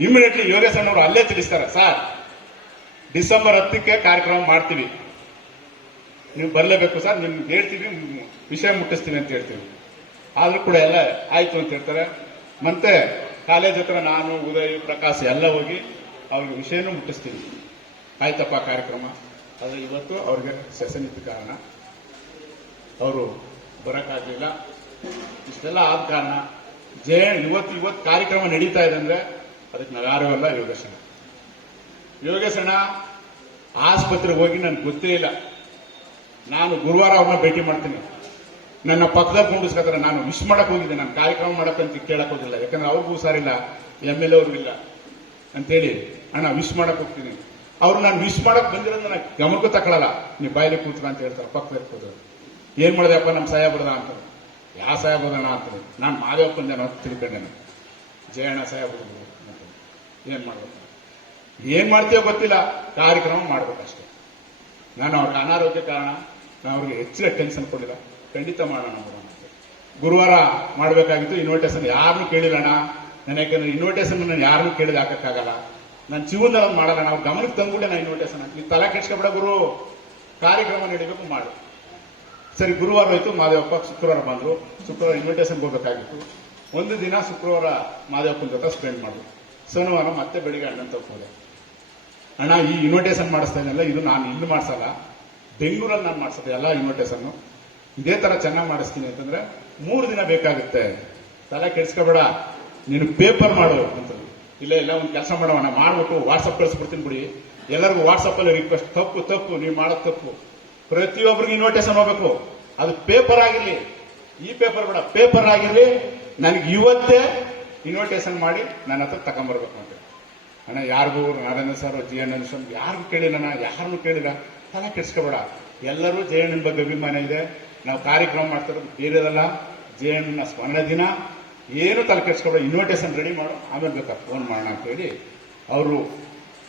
ಇಮಿಡಿಯೇಟ್ಲಿ ಯೋಗೇಶಣ್ಣವರು ಅಲ್ಲೇ ತಿಳಿಸ್ತಾರೆ ಸರ್ ಡಿಸೆಂಬರ್ ಹತ್ತಕ್ಕೆ ಕಾರ್ಯಕ್ರಮ ಮಾಡ್ತೀವಿ. ನೀವು ಬರಲೇಬೇಕು ಸರ್ ನಿಮ್ಗೆ ಹೇಳ್ತೀವಿ, ವಿಷಯ ಮುಟ್ಟಿಸ್ತೀವಿ ಅಂತ ಹೇಳ್ತೀವಿ. ಆದ್ರೂ ಕೂಡ ಎಲ್ಲ ಆಯ್ತು ಅಂತ ಹೇಳ್ತಾರೆ. ಮತ್ತೆ ಕಾಲೇಜ್ ಹತ್ರ ನಾನು, ಉದಯ್, ಪ್ರಕಾಶ್ ಎಲ್ಲ ಹೋಗಿ ಅವ್ರಿಗೆ ವಿಷಯನೂ ಮುಟ್ಟಿಸ್ತೀವಿ. ಆಯ್ತಪ್ಪ ಕಾರ್ಯಕ್ರಮ. ಆದರೆ ಇವತ್ತು ಅವ್ರಿಗೆ ಸೆಷನ್ ಇದ್ದ ಕಾರಣ ಅವರು ಬರೋಕ್ಕಾಗಲಿಲ್ಲ ಇಷ್ಟೆಲ್ಲ ಆದ ಕಾರಣ ಜೇ ಇವತ್ತು ಇವತ್ತು ಕಾರ್ಯಕ್ರಮ ನಡೀತಾ ಇದೆ ಅಂದ್ರೆ ಅದಕ್ಕೆ ನಾವ್ಯಾರವಲ್ಲ ಯೋಗೇಶನ ಯೋಗೇಶಣ್ಣ. ಆಸ್ಪತ್ರೆಗೆ ಹೋಗಿ ನನ್ಗೆ ಗೊತ್ತೇ ಇಲ್ಲ. ನಾನು ಗುರುವಾರ ಅವ್ರನ್ನ ಭೇಟಿ ಮಾಡ್ತೀನಿ. ನನ್ನ ಪಕ್ಕದಲ್ಲಿ ಕುಂಡಿಸ್ಕೊತಾರೆ, ನಾನು ವಿಶ್ ಮಾಡಕ್ ಹೋಗಿದ್ದೆ, ನಾನು ಕಾರ್ಯಕ್ರಮ ಮಾಡಕ್ಕಂತ ಕೇಳಕ್ ಹೋಗಿಲ್ಲ. ಯಾಕಂದ್ರೆ ಅವ್ರಿಗೂ ಹುಷಾರಿಲ್ಲ ಎಂ ಎಲ್ ಅವ್ರಿಗೂ ಇಲ್ಲ. ಅಂತೇಳಿ ಅಣ್ಣ ವಿಶ್ ಮಾಡಕ್ ಹೋಗ್ತೀನಿ. ಅವ್ರು ನಾನು ವಿಶ್ ಮಾಡಕ್ ಬಂದಿರೋದು ನನಗೆ ಗಮನಕ್ಕೂ ತಕೊಳ್ಳಲ್ಲ ನೀ ಬಾಯಲ್ಲಿ ಕೂತ್ರ ಅಂತ ಹೇಳ್ತಾರೆ ಪಕ್ಕದಲ್ಲಿ ಇರ್ಬೋದು. ಏನ್ ಮಾಡಿದೆಪ್ಪ ನಮ್ಮ ಸಾಹೇಬ್ರದ ಅಂತ. ಯಾವ ಸಾಹೇಬ್ರದಣ್ಣ ಅಂತ ನಾನು ಮಾದೇವಪ್ಪನ ಅಂತ ತಿಳ್ಕೊಂಡೆ ನಾನು. ಜಯಣ್ಣ ಸಹಾಯ ಅಂತ ಏನ್ ಮಾಡ್ಬೇಕು? ಏನ್ ಮಾಡ್ತೀವೋ ಗೊತ್ತಿಲ್ಲ. ಕಾರ್ಯಕ್ರಮ ಮಾಡ್ಬೇಕಷ್ಟೇ. ನಾನು ಅವ್ರಿಗೆ ಅನಾರೋಗ್ಯ ಕಾರಣ, ನಾನು ಅವ್ರಿಗೆ ಹೆಚ್ಚಿನ ಟೆನ್ಷನ್ ಕೊಡಿಲ್ಲ ಖಂಡಿತ ಮಾಡೋಣ ಅವರು. ಗುರುವಾರ ಮಾಡಬೇಕಾಗಿತ್ತು ಇನ್ವಿಟೇಷನ್ ಯಾರನ್ನೂ ಕೇಳಿಲ್ಲಣ್ಣ ನಾನು ಯಾಕಂದ್ರೆ ಇನ್ವಿಟೇಷನ್ ನಾನು ಯಾರನ್ನೂ ಕೇಳಿದ ಹಾಕಕ್ಕಾಗಲ್ಲ. ನನ್ನ ಜೀವನದಲ್ಲಿ ಮಾಡಲ್ಲ, ನಾವು ಗಮನಕ್ಕೆ ತಂದ್ಬಿಟ್ಟೆ ನಾನು ಇನ್ವಿಟೇಷನ್ ನೀವು ತಲೆ ಕೆಡ್ಸ್ಕೊಬೇಡ ಗುರು. ಕಾರ್ಯಕ್ರಮ ನಡೀಬೇಕು ಮಾಡು. ಸರಿ, ಗುರುವಾರ ಹೋಯ್ತು, ಮಾದೇವಪ್ಪ ಶುಕ್ರವಾರ ಬಂದರು. ಶುಕ್ರವಾರ ಇನ್ವಿಟೇಷನ್ ಹೋಗಬೇಕಾಗಿತ್ತು. ಒಂದು ದಿನ ಶುಕ್ರವಾರ ಮಾದೇವಪ್ಪನ ಜೊತೆ ಸ್ಪೆಂಡ್ ಮಾಡು ಸೋಮವಾರ ಮತ್ತೆ ಬೆಳಿಗ್ಗೆ ಅಣ್ಣನ ತಪ್ಪೋದೆ ಅಣ್ಣ, ಈ ಇನ್ವಿಟೇಷನ್ ಮಾಡಿಸ್ತಾ ಇದ್ದಲ್ಲ ಇದು ನಾನು ಇಲ್ಲಿ ಮಾಡಿಸಲ್ಲ. ಬೆಂಗಳೂರಲ್ಲಿ ನಾನು ಮಾಡಿಸೋದು, ಎಲ್ಲ ಇನ್ವಿಟೇಷನ್ ಇದೇ ತರ ಚೆನ್ನಾಗಿ ಮಾಡಿಸ್ತೀನಿ ಅಂತಂದ್ರೆ ಮೂರು ದಿನ ಬೇಕಾಗುತ್ತೆ. ತಲೆ ಕೆಡ್ಸ್ಕೊಬೇಡ. ನೀನು ಪೇಪರ್ ಮಾಡು ಅಂತ. ಇಲ್ಲ ಇಲ್ಲ, ಒಂದು ಕೆಲಸ ಮಾಡೋಣ ಮಾಡ್ಬಿಟ್ಟು ವಾಟ್ಸಪ್ ಕಳಿಸ್ಬಿಡ್ತೀನಿ ಬಿಡಿ. ಎಲ್ಲರಿಗೂ ವಾಟ್ಸಪ್ ಅಲ್ಲಿ ರಿಕ್ವೆಸ್ಟ್ ತಪ್ಪು ತಪ್ಪು, ನೀವು ಮಾಡೋದು ತಪ್ಪು. ಪ್ರತಿಯೊಬ್ಬರಿಗೂ ಇನ್ವಿಟೇಷನ್ ಹೋಗ್ಬೇಕು. ಅದು ಪೇಪರ್ ಆಗಿರಲಿ, ಈ ಪೇಪರ್ ಬೇಡ ಪೇಪರ್ ಆಗಿರಲಿ, ನನಗೆ ಇವತ್ತೇ ಇನ್ವಿಟೇಷನ್ ಮಾಡಿ ನನ್ನ ಹತ್ರ ತಗೊಂಬರ್ಬೇಕು ಅಂತ ಅಣ್ಣ, ಯಾರಿಗೂ Narayana sir, G N N Swamy ಯಾರಿಗೂ ಕೇಳಿಲ್ಲ ಯಾರನ್ನು ಕೇಳಿಲ್ಲ. ತಲೆ ಕೆಡ್ಸ್ಕೊಬೇಡ. ಎಲ್ಲರೂ ಜಯಣ್ಣನ ಬಗ್ಗೆ ಅಭಿಮಾನ ಇದೆ. ನಾವು ಕಾರ್ಯಕ್ರಮ ಮಾಡ್ತಿರೋದು ಬೇರೆದಲ್ಲ. ಜಯಣ್ಣನ ಸ್ಮರಣ ದಿನ. ಏನು ತಲೆ ಕೆಡ್ಸ್ಕೊಬೇಡ ಇನ್ವಿಟೇಷನ್ ರೆಡಿ ಮಾಡು, ಆಮೇಲೆ ಬೇಕಾ ಫೋನ್ ಮಾಡೋಣ ಅಂತ ಹೇಳಿ ಅವರು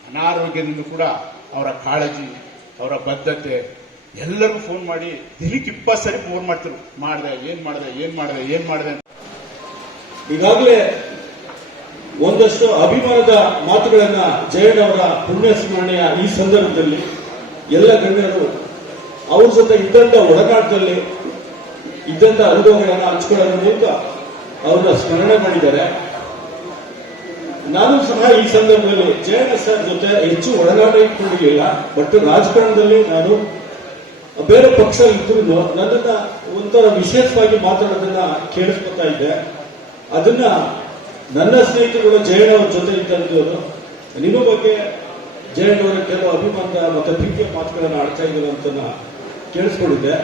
ಅನಾರೋಗ್ಯದಿಂದ ಕೂಡ ಅವರ ಕಾಳಜಿ, ಅವರ ಬದ್ಧತೆ, ಎಲ್ಲರಿಗೂ ಫೋನ್ ಮಾಡಿ, ದಿನಕ್ಕೆ ಇಪ್ಪತ್ತು ಸರಿ ಫೋನ್ ಮಾಡ್ತಿರು ಮಾಡಿದೆ, ಏನ್ ಮಾಡಿದೆ ಏನ್ ಮಾಡಿದೆ ಏನ್ ಮಾಡಿದೆ ಅಂತ. ಈಗಾಗಲೇ ಒಂದಷ್ಟು ಅಭಿಮಾನದ ಮಾತುಗಳನ್ನ ಜಯಣ್ಣ ಅವರ ಪುಣ್ಯ ಸ್ಮರಣೆಯ ಈ ಸಂದರ್ಭದಲ್ಲಿ ಎಲ್ಲ ಗಣ್ಯರು ಅವ್ರ ಜೊತೆ ಇದ್ದಂತ ಒಡನಾಟದಲ್ಲಿ ಇದ್ದಂತ ಅನುಭವಗಳನ್ನ ಹಂಚ್ಕೊಳ್ಳೋದ್ರ ಮೂಲಕ ಅವ್ರನ್ನ ಸ್ಮರಣೆ ಮಾಡಿದ್ದಾರೆ. ನಾನು ಸಹ ಈ ಸಂದರ್ಭದಲ್ಲಿ ಜಯಣ್ಣ ಸರ್ ಜೊತೆ ಹೆಚ್ಚು ಒಡನಾಟ ಇಟ್ಕೊಂಡಿರಲಿಲ್ಲ ಬಟ್ ರಾಜಕಾರಣದಲ್ಲಿ ನಾನು ಬೇರೆ ಪಕ್ಷ ಇದ್ರು ನನ್ನನ್ನ ಒಂಥರ ವಿಶೇಷವಾಗಿ ಮಾತಾಡೋದನ್ನ ಕೇಳಿಸ್ಕೊತಾ ಇದ್ದೆ. ಅದನ್ನ ನನ್ನ ಸ್ನೇಹಿತರು ಜಯಣ್ಣ ಅವ್ರ ಜೊತೆ ಇದ್ದಂಥವ್ರು ನಿಮ್ಮ ಬಗ್ಗೆ ಜಯಣ್ಣ ಅವರ ಕೆಲವು ಅಭಿಮಾನ ಮತ್ತೆ ಪ್ರೀತಿಯ ಮಾತುಗಳನ್ನು ಆಡ್ತಾ ಇದ್ದಾರೆ ಅಂತ ಕೇಳಿಸ್ಕೊಂಡಿದ್ದೆ.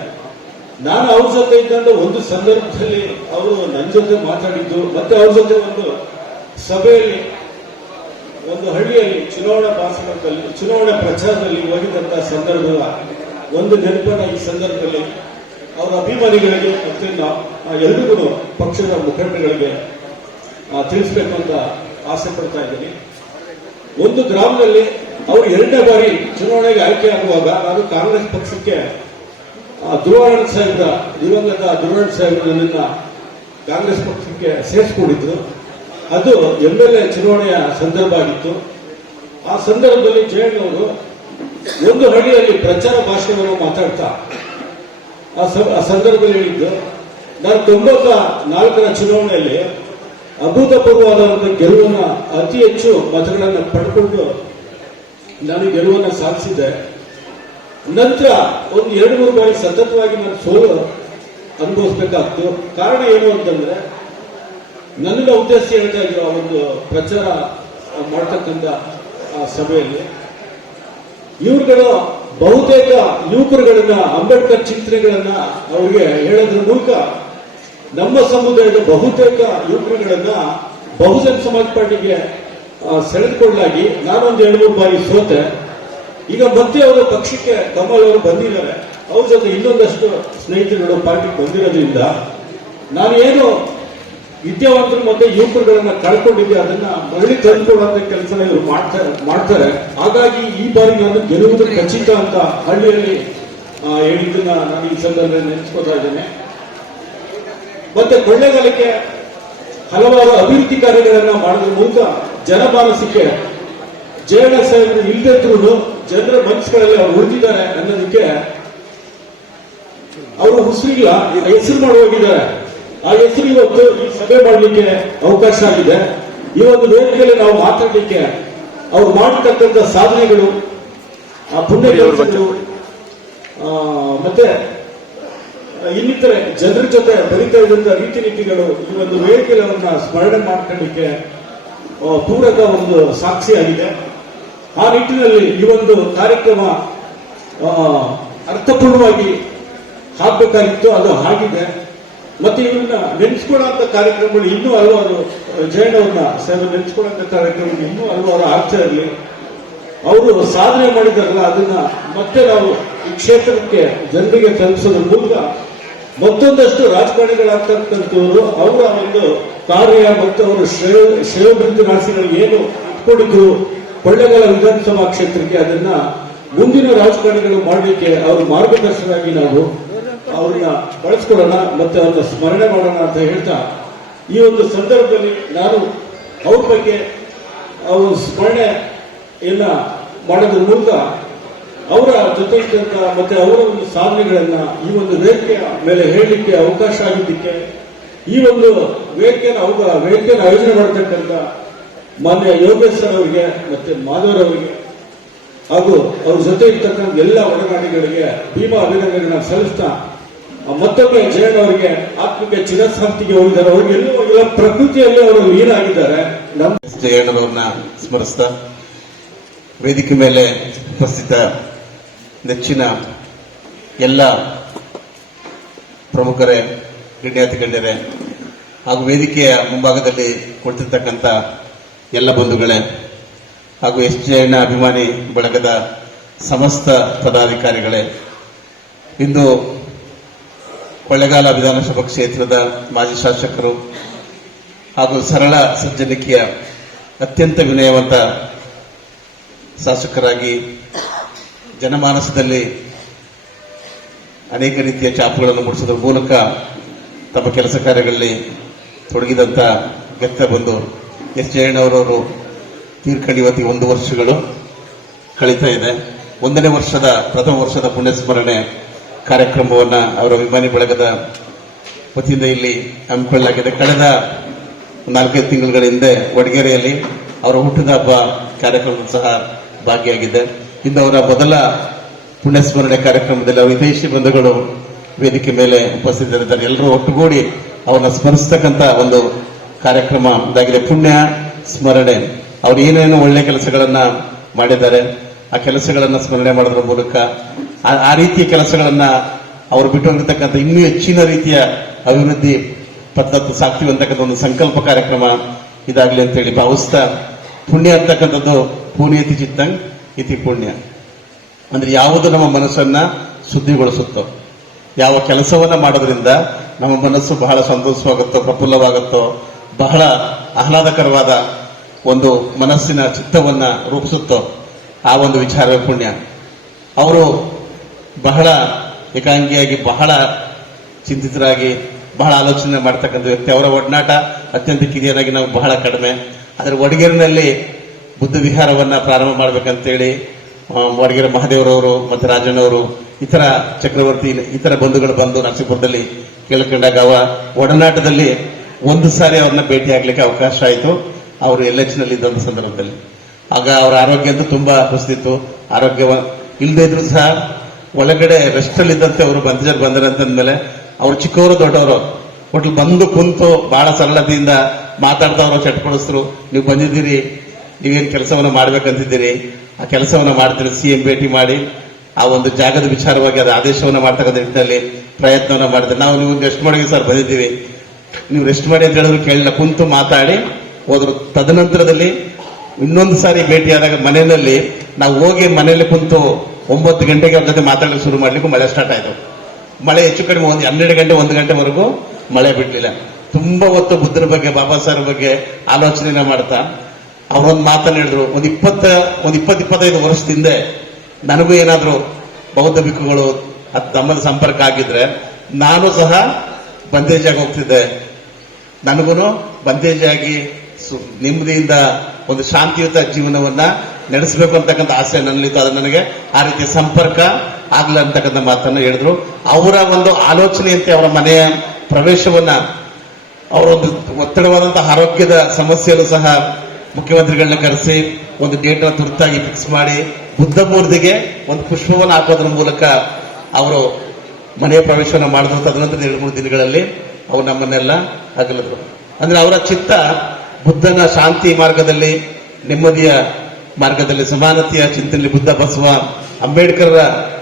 ನಾನು ಅವ್ರ ಜೊತೆ ಇದ್ದಂತ ಒಂದು ಸಂದರ್ಭದಲ್ಲಿ ಅವರು ನನ್ನ ಜೊತೆ ಮಾತಾಡಿದ್ದು, ಮತ್ತೆ ಅವ್ರ ಜೊತೆ ಒಂದು ಸಭೆಯಲ್ಲಿ, ಒಂದು ಹಳ್ಳಿಯಲ್ಲಿ ಚುನಾವಣಾ ಭಾಷಣದಲ್ಲಿ, ಚುನಾವಣಾ ಪ್ರಚಾರದಲ್ಲಿ ಹೋಗಿದಂತ ಸಂದರ್ಭದ ಒಂದು ನೆನಪನ್ನ ಈ ಸಂದರ್ಭದಲ್ಲಿ ಅವರ ಅಭಿಮಾನಿಗಳಿಗೆ ಮತ್ತೆ ಎಲ್ರಿಗೂ ಪಕ್ಷದ ಮುಖಂಡಗಳಿಗೆ ತಿಳಿಸ್ಬೇಕು ಅಂತ ಆಸೆ ಪಡ್ತಾ ಇದ್ದೀನಿ. ಒಂದು ಗ್ರಾಮದಲ್ಲಿ ಅವರು ಎರಡನೇ ಬಾರಿ ಚುನಾವಣೆಗೆ ಆಯ್ಕೆ ಆಗುವಾಗ ಅದು ಕಾಂಗ್ರೆಸ್ ಪಕ್ಷಕ್ಕೆ ಧ್ರುವಾನಂದ ಸಾಹೇಬ್ರ ದಿವಂಗತ ಧ್ರುವಾನಂದ ಸಾಹೇಬ್ ನನ್ನನ್ನ ಕಾಂಗ್ರೆಸ್ ಪಕ್ಷಕ್ಕೆ ಸೇರಿಸ್ಕೊಂಡಿದ್ರು. ಅದು ಎಂ ಎಲ್ ಎ ಚುನಾವಣೆಯ ಸಂದರ್ಭ ಆಗಿತ್ತು. ಆ ಸಂದರ್ಭದಲ್ಲಿ ಜಯಣ್ಣವರು ಒಂದು ಹಳ್ಳಿಯಲ್ಲಿ ಪ್ರಚಾರ ಭಾಷಣವನ್ನು ಮಾತಾಡ್ತಾ ಆ ಆ ಸಂದರ್ಭದಲ್ಲಿ ಹೇಳಿದ್ದು, ನಾನು ತೊಂಬತ್ತ ನಾಲ್ಕರ ಚುನಾವಣೆಯಲ್ಲಿ ಅಭೂತಪೂರ್ವವಾದ ಗೆಲುವನ್ನ ಅತಿ ಹೆಚ್ಚು ಮತಗಳನ್ನು ಪಡ್ಕೊಂಡು ನಾನು ಗೆಲುವನ್ನು ಸಾಧಿಸಿದ್ದೆ. ನಂತರ ಒಂದು ಎರಡು ಮೂರು ಬಾರಿ ಸತತವಾಗಿ ನಾನು ಸೋಲು ಅನುಭವಿಸ್ಬೇಕಾಗ್ತು. ಕಾರಣ ಏನು ಅಂತಂದ್ರೆ, ನನ್ನ ಉದ್ದೇಶ ಹೇಳ್ತಾ ಇದ್ರು ಆ ಒಂದು ಪ್ರಚಾರ ಮಾಡ್ತಕ್ಕಂಥ ಆ ಸಭೆಯಲ್ಲಿ, ಇವ್ರುಗಳು ಬಹುತೇಕ ಯುವಕರುಗಳನ್ನ, ಅಂಬೇಡ್ಕರ್ ಚಿಂತನೆಗಳನ್ನ ಅವ್ರಿಗೆ ಹೇಳೋದ್ರ ಮೂಲಕ ನಮ್ಮ ಸಮುದಾಯದ ಬಹುತೇಕ ಯುವಕರುಗಳನ್ನ ಬಹುಜನ ಸಮಾಜ ಪಾರ್ಟಿಗೆ ಸೆಳೆದುಕೊಳ್ಳಲಾಗಿ ನಾನೊಂದು ಎರಡು ಮೂರು ಬಾರಿ ಸೋತೆ. ಈಗ ಮತ್ತೆ ಅವರು ಪಕ್ಷಕ್ಕೆ ಕಮಲ್ ಅವರು ಬಂದಿದ್ದಾರೆ. ಅವ್ರ ಜೊತೆ ಇನ್ನೊಂದಷ್ಟು ಸ್ನೇಹಿತರುಗಳು ಪಾರ್ಟಿಗೆ ಬಂದಿರೋದ್ರಿಂದ ನಾನು ಏನು ವಿದ್ಯಾವಂತರು ಮತ್ತೆ ಯುವಕರುಗಳನ್ನ ಕಳ್ಕೊಂಡಿದ್ದೆ ಅದನ್ನ ಮರಳಿ ತಂದುಕೊಡುವಂತ ಕೆಲಸ ಇವರು ಮಾಡ್ತಾರೆ ಮಾಡ್ತಾರೆ. ಹಾಗಾಗಿ ಈ ಬಾರಿ ನಾನು ಗೆಲ್ಲುವುದು ಖಚಿತ ಅಂತ ಹಳ್ಳಿಯಲ್ಲಿ ಹೇಳಿದ್ದನ್ನ ನಾನು ಈ ಸಂದರ್ಭದಲ್ಲಿ ನೆನೆಸ್ಕೊತಾ ಇದ್ದೇನೆ. ಮತ್ತೆ ಕೊಳ್ಳೆಗಾಲಕ್ಕೆ ಹಲವಾರು ಅಭಿವೃದ್ಧಿ ಕಾರ್ಯಗಳನ್ನ ಮಾಡೋದ್ರ ಮೂಲಕ ಜನಮಾನಸಕ್ಕೆ ಜಯಣ್ಣ ಸಾಹೇಬರು ಇಲ್ದಿದ್ರು ಜನರ ಮನಸ್ಸುಗಳಲ್ಲಿ ಅವ್ರು ಉಳಿದಿದ್ದಾರೆ ಅನ್ನೋದಕ್ಕೆ ಅವರು ಹುಸಿರಿಲ್ಲ. ಹೆಸರು ಮಾಡಿ ಹೋಗಿದ್ದಾರೆ. ಆ ಹೆಸರು ಇವತ್ತು ಈ ಸಭೆ ಮಾಡಲಿಕ್ಕೆ ಅವಕಾಶ ಆಗಿದೆ. ಈ ಒಂದು ವೇದಿಕೆಯಲ್ಲಿ ನಾವು ಮಾತಾಡಲಿಕ್ಕೆ ಅವ್ರು ಮಾಡತಕ್ಕಂಥ ಸಾಧನೆಗಳು ಆ ಪುಣ್ಯ ಮತ್ತೆ ಇನ್ನಿತರೆ ಜನರ ಜೊತೆ ಬರಿತಾ ಇದ್ದಂತ ರೀತಿ ನೀತಿಗಳು ಈ ಒಂದು ವೇದಿಕೆಯಲ್ಲಿ ಅವ್ರನ್ನ ಸ್ಮರಣೆ ಮಾಡ್ಕೊಳ್ಳಿಕ್ಕೆ ಪೂರಕ ಒಂದು ಸಾಕ್ಷಿಯಾಗಿದೆ ಆ ನಿಟ್ಟಿನಲ್ಲಿ ಈ ಒಂದು ಕಾರ್ಯಕ್ರಮ ಅರ್ಥಪೂರ್ಣವಾಗಿ ಹಾಕಬೇಕಾಗಿತ್ತು ಅದು ಆಗಿದೆ. ಮತ್ತೆ ಇವನ್ನ ನೆನೆಸ್ಕೊಳ್ಳುವಂತ ಕಾರ್ಯಕ್ರಮಗಳು ಇನ್ನೂ ಹಲವಾರು ಜೈನ್ ಸರ್ ಸೇವೆ ನೆನೆಸ್ಕೊಳ್ಳುವಂತ ಕಾರ್ಯಕ್ರಮಗಳು ಇನ್ನೂ ಹಲವಾರು ಆಗ್ತಾ ಇರಲಿ. ಅವರು ಸಾಧನೆ ಮಾಡಿದಾರಲ್ಲ, ಅದನ್ನ ಮತ್ತೆ ನಾವು ಈ ಕ್ಷೇತ್ರಕ್ಕೆ ಜನರಿಗೆ ತಲುಪಿಸೋದ್ರ ಮೂಲಕ ಮತ್ತೊಂದಷ್ಟು ರಾಜಕಾರಣಿಗಳಾಗ್ತಕ್ಕಂಥವ್ರು, ಅವರ ಒಂದು ಕಾರ್ಯ ಮತ್ತು ಅವರು ಶ್ರೇಯ, ಶ್ರೇಯೋಭಿವೃದ್ಧಿ ರಾಶಿಗಳು ಏನು ಇಟ್ಕೊಂಡಿದ್ರು ಕೊಳ್ಳೇಗಾಲ ವಿಧಾನಸಭಾ ಕ್ಷೇತ್ರಕ್ಕೆ ಅದನ್ನ ಮುಂದಿನ ರಾಜಕಾರಣಿಗಳು ಮಾಡಲಿಕ್ಕೆ ಅವ್ರ ಮಾರ್ಗದರ್ಶನಾಗಿ ನಾವು ಅವ್ರನ್ನ ಬಳಸ್ಕೊಡೋಣ ಮತ್ತೆ ಅವ್ರನ್ನ ಸ್ಮರಣೆ ಮಾಡೋಣ ಅಂತ ಹೇಳ್ತಾ ಈ ಒಂದು ಸಂದರ್ಭದಲ್ಲಿ ನಾನು ಅವ್ರ ಬಗ್ಗೆ ಅವ್ರ ಎಲ್ಲ ಮಾಡೋದ್ರ ಮೂಲಕ ಅವರ ಜೊತೆ ಮತ್ತೆ ಅವರ ಒಂದು ಸಾಧನೆಗಳನ್ನ ಈ ಒಂದು ವೇದಿಕೆಯ ಮೇಲೆ ಹೇಳಲಿಕ್ಕೆ ಅವಕಾಶ ಆಗಿದ್ದಕ್ಕೆ ಈ ಒಂದು ವೇದಿಕೆಯನ್ನು ಅವರ ವೇದಿಕೆಯನ್ನು ಆಯೋಜನೆ ಮಾಡತಕ್ಕಂತ ಮಾನ್ಯ ಯೋಗೇಶ್ವರ ಅವರಿಗೆ ಮತ್ತೆ ಮಾಧವರವರಿಗೆ ಹಾಗೂ ಅವ್ರ ಜೊತೆ ಇರ್ತಕ್ಕಂಥ ಎಲ್ಲ ಒಡನಾಡಿಗಳಿಗೆ ಭೀಮಾ ಅಭಿನಂದನೆಗಳನ್ನ ಸಲ್ಲಿಸ್ತಾ ಮತ್ತೊಮ್ಮೆ ಜಯಣ್ಣ ಅವರಿಗೆ ಆತ್ಮಕ್ಕೆ ಚಿರಶಾಂತಿಗೆ ಹೋಗಿದ್ದಾರೆ. ಅವರಿಗೆ ಎಲ್ಲೂ ಪ್ರಕೃತಿಯಲ್ಲಿ ಅವರು ಲೀನಾಗಿದ್ದಾರೆ. ನಮ್ಮ ಜಯಣ್ಣನವ್ರನ್ನ ಸ್ಮರಿಸ್ತಾ, ವೇದಿಕೆ ಮೇಲೆ ಉಪಸ್ಥಿತ ನೆಚ್ಚಿನ ಎಲ್ಲ ಪ್ರಮುಖರೇ ಗಣ್ಯಾತಿ ಗಣ್ಯರೇ ಹಾಗೂ ವೇದಿಕೆಯ ಮುಂಭಾಗದಲ್ಲಿ ಕುಳಿತಿರ್ತಕ್ಕಂಥ ಎಲ್ಲ ಬಂಧುಗಳೇ ಹಾಗೂ ಎಸ್ ಜೆ ಅಣ್ಣ ಅಭಿಮಾನಿ ಬಳಗದ ಸಮಸ್ತ ಪದಾಧಿಕಾರಿಗಳೇ, ಇಂದು ಕೊಳ್ಳೆಗಾಲ ವಿಧಾನಸಭಾ ಕ್ಷೇತ್ರದ ಮಾಜಿ ಶಾಸಕರು ಹಾಗೂ ಸರಳ ಸಜ್ಜನಿಕೆಯ ಅತ್ಯಂತ ವಿನಯವಂತ ಶಾಸಕರಾಗಿ ಜನಮಾನಸದಲ್ಲಿ ಅನೇಕ ರೀತಿಯ ಚಾಪುಗಳನ್ನು ಮೂಡಿಸೋದ್ರ ಮೂಲಕ ತಮ್ಮ ಕೆಲಸ ಕಾರ್ಯಗಳಲ್ಲಿ ತೊಡಗಿದಂಥ ವ್ಯಕ್ತ ಬಂದು ಎಸ್ ಜಯಣ್ಣವರವರು ತೀರ್ಕೊಂಡು ಇವತ್ತಿಗೆ ಒಂದು ವರ್ಷಗಳು ಕಳೀತಾ ಇದೆ. ಒಂದನೇ ವರ್ಷದ, ಪ್ರಥಮ ವರ್ಷದ ಪುಣ್ಯಸ್ಮರಣೆ ಕಾರ್ಯಕ್ರಮವನ್ನು ಅವರ ಅಭಿಮಾನಿ ಬಳಗದ ವತಿಯಿಂದ ಇಲ್ಲಿ ಹಮ್ಮಿಕೊಳ್ಳಲಾಗಿದೆ. ಕಳೆದ ನಾಲ್ಕೈದು ತಿಂಗಳ ಹಿಂದೆ ವಡಗೇರಿಯಲ್ಲಿ ಅವರ ಹುಟ್ಟಿದ ಹಬ್ಬ ಕಾರ್ಯಕ್ರಮ ಸಹ ಭಾಗಿಯಾಗಿದೆ. ಇಂದು ಅವರ ಮೊದಲ ಪುಣ್ಯಸ್ಮರಣೆ ಕಾರ್ಯಕ್ರಮದಲ್ಲಿ ಅವರ ವಿದೇಶಿ ಬಂಧುಗಳು ವೇದಿಕೆ ಮೇಲೆ ಉಪಸ್ಥಿತರಿದ್ದಾರೆ. ಎಲ್ಲರೂ ಒಟ್ಟುಗೂಡಿ ಅವರನ್ನ ಸ್ಮರಿಸ್ತಕ್ಕಂಥ ಒಂದು ಕಾರ್ಯಕ್ರಮ ಇದಾಗಿದೆ. ಪುಣ್ಯ ಸ್ಮರಣೆ. ಅವರು ಏನೇನು ಒಳ್ಳೆ ಕೆಲಸಗಳನ್ನ ಮಾಡಿದ್ದಾರೆ. ಆ ಕೆಲಸಗಳನ್ನ ಸ್ಮರಣೆ ಮಾಡೋದ್ರ ಮೂಲಕ ಆ- ರೀತಿಯ ಕೆಲಸಗಳನ್ನ ಅವರು ಬಿಟ್ಟು ಹೋಗಿರ್ತಕ್ಕಂಥ ಇನ್ನೂ ಹೆಚ್ಚಿನ ರೀತಿಯ ಅಭಿವೃದ್ಧಿ ಪದ್ಧತಿ ಸಾಕ್ತಿವಿ ಅಂತಕ್ಕಂಥ ಒಂದು ಸಂಕಲ್ಪ ಕಾರ್ಯಕ್ರಮ ಇದಾಗಲಿ ಅಂತೇಳಿ ಭಾವಿಸ್ತಾ ಪುಣ್ಯ ಅಂತಕ್ಕಂಥದ್ದು ಪುಣ್ಯತಿ ಚಿತ್ತಂಗ್ ಇತಿ ಪುಣ್ಯ. ಅಂದ್ರೆ ಯಾವುದು ನಮ್ಮ ಮನಸ್ಸನ್ನ ಶುದ್ಧಿಗೊಳಿಸುತ್ತೋ, ಯಾವ ಕೆಲಸವನ್ನ ಮಾಡೋದ್ರಿಂದ ನಮ್ಮ ಮನಸ್ಸು ಬಹಳ ಸಂತೋಷವಾಗುತ್ತೋ, ಪ್ರಫುಲ್ಲವಾಗುತ್ತೋ ಬಹಳ ಆಹ್ಲಾದಕರವಾದ ಒಂದು ಮನಸ್ಸಿನ ಚಿತ್ತವನ್ನ ರೂಪಿಸುತ್ತೋ ಆ ಒಂದು ವಿಚಾರವೇ ಪುಣ್ಯ. ಅವರು ಬಹಳ ಏಕಾಂಗಿಯಾಗಿ ಬಹಳ ಚಿಂತಿತರಾಗಿ ಬಹಳ ಆಲೋಚನೆ ಮಾಡ್ತಕ್ಕಂಥ ವ್ಯಕ್ತಿ. ಅವರ ಒಡನಾಟ ಅತ್ಯಂತ ಕಿರಿಯರಾಗಿ ನಾವು ಬಹಳ ಕಡಿಮೆ. ಆದರೆ ಒಡಗೇರಿನಲ್ಲಿ ಬುದ್ಧ ವಿಹಾರವನ್ನ ಪ್ರಾರಂಭ ಮಾಡ್ಬೇಕಂತೇಳಿ ಆ, ವಡಗೇರ ಮಹಾದೇವರವರು ಮತ್ತೆ ರಾಜಣ್ಣವರು ಇತರ ಚಕ್ರವರ್ತಿ ಇತರ ಬಂಧುಗಳು ಬಂದು ನರಸೀಪುರದಲ್ಲಿ ಕೇಳ್ಕೊಂಡಾಗ ಅವ ಒಡನಾಟದಲ್ಲಿ ಒಂದು ಸಾರಿ ಅವ್ರನ್ನ ಭೇಟಿ ಆಗ್ಲಿಕ್ಕೆ ಅವಕಾಶ ಆಯಿತು. ಅವರು ಎಲ್ ಎಚ್ನಲ್ಲಿ ಇದ್ದಂತ ಸಂದರ್ಭದಲ್ಲಿ. ಆಗ ಅವರ ಆರೋಗ್ಯ ಅಂತೂ ತುಂಬಾ ಕುಸಿದಿತ್ತು ಆರೋಗ್ಯ ಇಲ್ಲದೆ ಇದ್ರು ಸಹ ಒಳಗಡೆ ರೆಸ್ಟ್ ಅಲ್ಲಿ ಇದ್ದಂತೆ ಅವರು ಬಂದಿಜರ್ ಬಂದರಂತಂದ್ಮೇಲೆ ಅವ್ರು ಚಿಕ್ಕವರು, ದೊಡ್ಡವರು, ಒಟ್ಲು ಬಂದು ಕುಂತು ಬಹಳ ಸರಳತೆಯಿಂದ ಮಾತಾಡ್ದವರು ಚಟ್ಕೊಳಿಸ್ರು ನೀವು ಬಂದಿದ್ದೀರಿ, ನೀವೇನು ಕೆಲಸವನ್ನ ಮಾಡ್ಬೇಕಂತಿದ್ದೀರಿ? ಆ ಕೆಲಸವನ್ನ ಮಾಡ್ತೀರಿ ಸಿ ಎಂ ಭೇಟಿ ಮಾಡಿ. ಆ ಒಂದು ಜಾಗದ ವಿಚಾರವಾಗಿ ಅದು ಆದೇಶವನ್ನ ಮಾಡ್ತಕ್ಕಂಥ ನಿಟ್ಟಿನಲ್ಲಿ ಪ್ರಯತ್ನವನ್ನ ಮಾಡ್ತಾರೆ ನಾವು ನೀವು ಎಷ್ಟು ಮಾಡಿ ಸರ್ ಬಂದಿದ್ದೀವಿ. ನೀವು ರೆಸ್ಟ್ ಮಾಡಿ ಅಂತ ಹೇಳಿದ್ರು ಕೇಳಿಲ್ಲ, ಕುಂತು ಮಾತಾಡಿ. ಹೋದ್ರು. ತದನಂತರದಲ್ಲಿ ಇನ್ನೊಂದು ಸಾರಿ ಭೇಟಿಯಾದಾಗ ಮನೆಯಲ್ಲಿ ನಾವು ಹೋಗಿ ಮನೆಯಲ್ಲಿ ಕುಂತು ಒಂಬತ್ತು ಗಂಟೆಗೆ ಅವ್ರ ಜೊತೆ ಮಾತಾಡಲಿಕ್ಕೆ ಶುರು ಮಾಡ್ಲಿಕ್ಕೂ ಮಳೆ ಸ್ಟಾರ್ಟ್ ಆಯ್ತು. ಮಳೆ ಹೆಚ್ಚು ಕಡಿಮೆ ಒಂದು ಹನ್ನೆರಡು ಗಂಟೆ, ಒಂದು ಗಂಟೆವರೆಗೂ ಮಳೆ ಬಿಡ್ಲಿಲ್ಲ. ತುಂಬಾ ಹೊತ್ತು ಬುದ್ಧನ ಬಗ್ಗೆ, ಬಾಬಾ ಸರ್ ಬಗ್ಗೆ ಆಲೋಚನೆನ ಮಾಡ್ತಾ ಅವರೊಂದು ಮಾತನ್ನ ಹೇಳಿದ್ರು. ಒಂದು ಇಪ್ಪತ್ತ, ಒಂದು ಇಪ್ಪತ್ತು, ಇಪ್ಪತ್ತೈದು ವರ್ಷದಿಂದ ನನಗೂ ಏನಾದ್ರು ಬೌದ್ಧ ಭಿಕ್ಕುಗಳು ನಮ್ಮಲ್ಲಿ ಸಂಪರ್ಕ ಆಗಿದ್ರೆ ನಾನು ಸಹ ಬಂದೇಜಾಗಿ ಹೋಗ್ತಿದ್ದೆ. ನನಗೂ ಬಂದೇಜಾಗಿ ಆಗಿ ನೆಮ್ಮದಿಯಿಂದ ಒಂದು ಶಾಂತಿಯುತ ಜೀವನವನ್ನ ನಡೆಸಬೇಕು ಅಂತಕ್ಕಂಥ ಆಸೆ ನನ್ನಲ್ಲಿತ್ತು. ಅದು ನನಗೆ ಆ ರೀತಿ ಸಂಪರ್ಕ ಆಗ್ಲ ಅಂತಕ್ಕಂಥ ಮಾತನ್ನ ಹೇಳಿದ್ರು. ಅವರ ಒಂದು ಆಲೋಚನೆಯಂತೆ ಅವರ ಮನೆಯ ಪ್ರವೇಶವನ್ನ ಅವರೊಂದು ಒತ್ತಡವಾದಂತಹ ಆರೋಗ್ಯದ ಸಮಸ್ಯೆಯನ್ನು ಸಹ ಮುಖ್ಯಮಂತ್ರಿಗಳನ್ನ ಕರೆಸಿ ಒಂದು ಡೇಟ್ ತುರ್ತಾಗಿ ಫಿಕ್ಸ್ ಮಾಡಿ ಬುದ್ಧ ಮೂರ್ತಿಗೆ ಒಂದು ಪುಷ್ಪವನ್ನು ಹಾಕೋದ್ರ ಮೂಲಕ ಅವರು ಮನೆಯ ಪ್ರವೇಶವನ್ನು ಮಾಡಿದ ತದನಂತರ ಎರಡು ಮೂರು ದಿನಗಳಲ್ಲಿ ಅವರು ನಮ್ಮನ್ನೆಲ್ಲ ಅಗಲಿದ್ರು. ಅಂದ್ರೆ ಅವರ ಚಿತ್ತ ಬುದ್ಧನ ಶಾಂತಿ ಮಾರ್ಗದಲ್ಲಿ, ನೆಮ್ಮದಿಯ ಮಾರ್ಗದಲ್ಲಿ, ಸಮಾನತೆಯ ಚಿಂತನೆಯಲ್ಲಿ ಬುದ್ಧ ಬಸವ ಅಂಬೇಡ್ಕರ್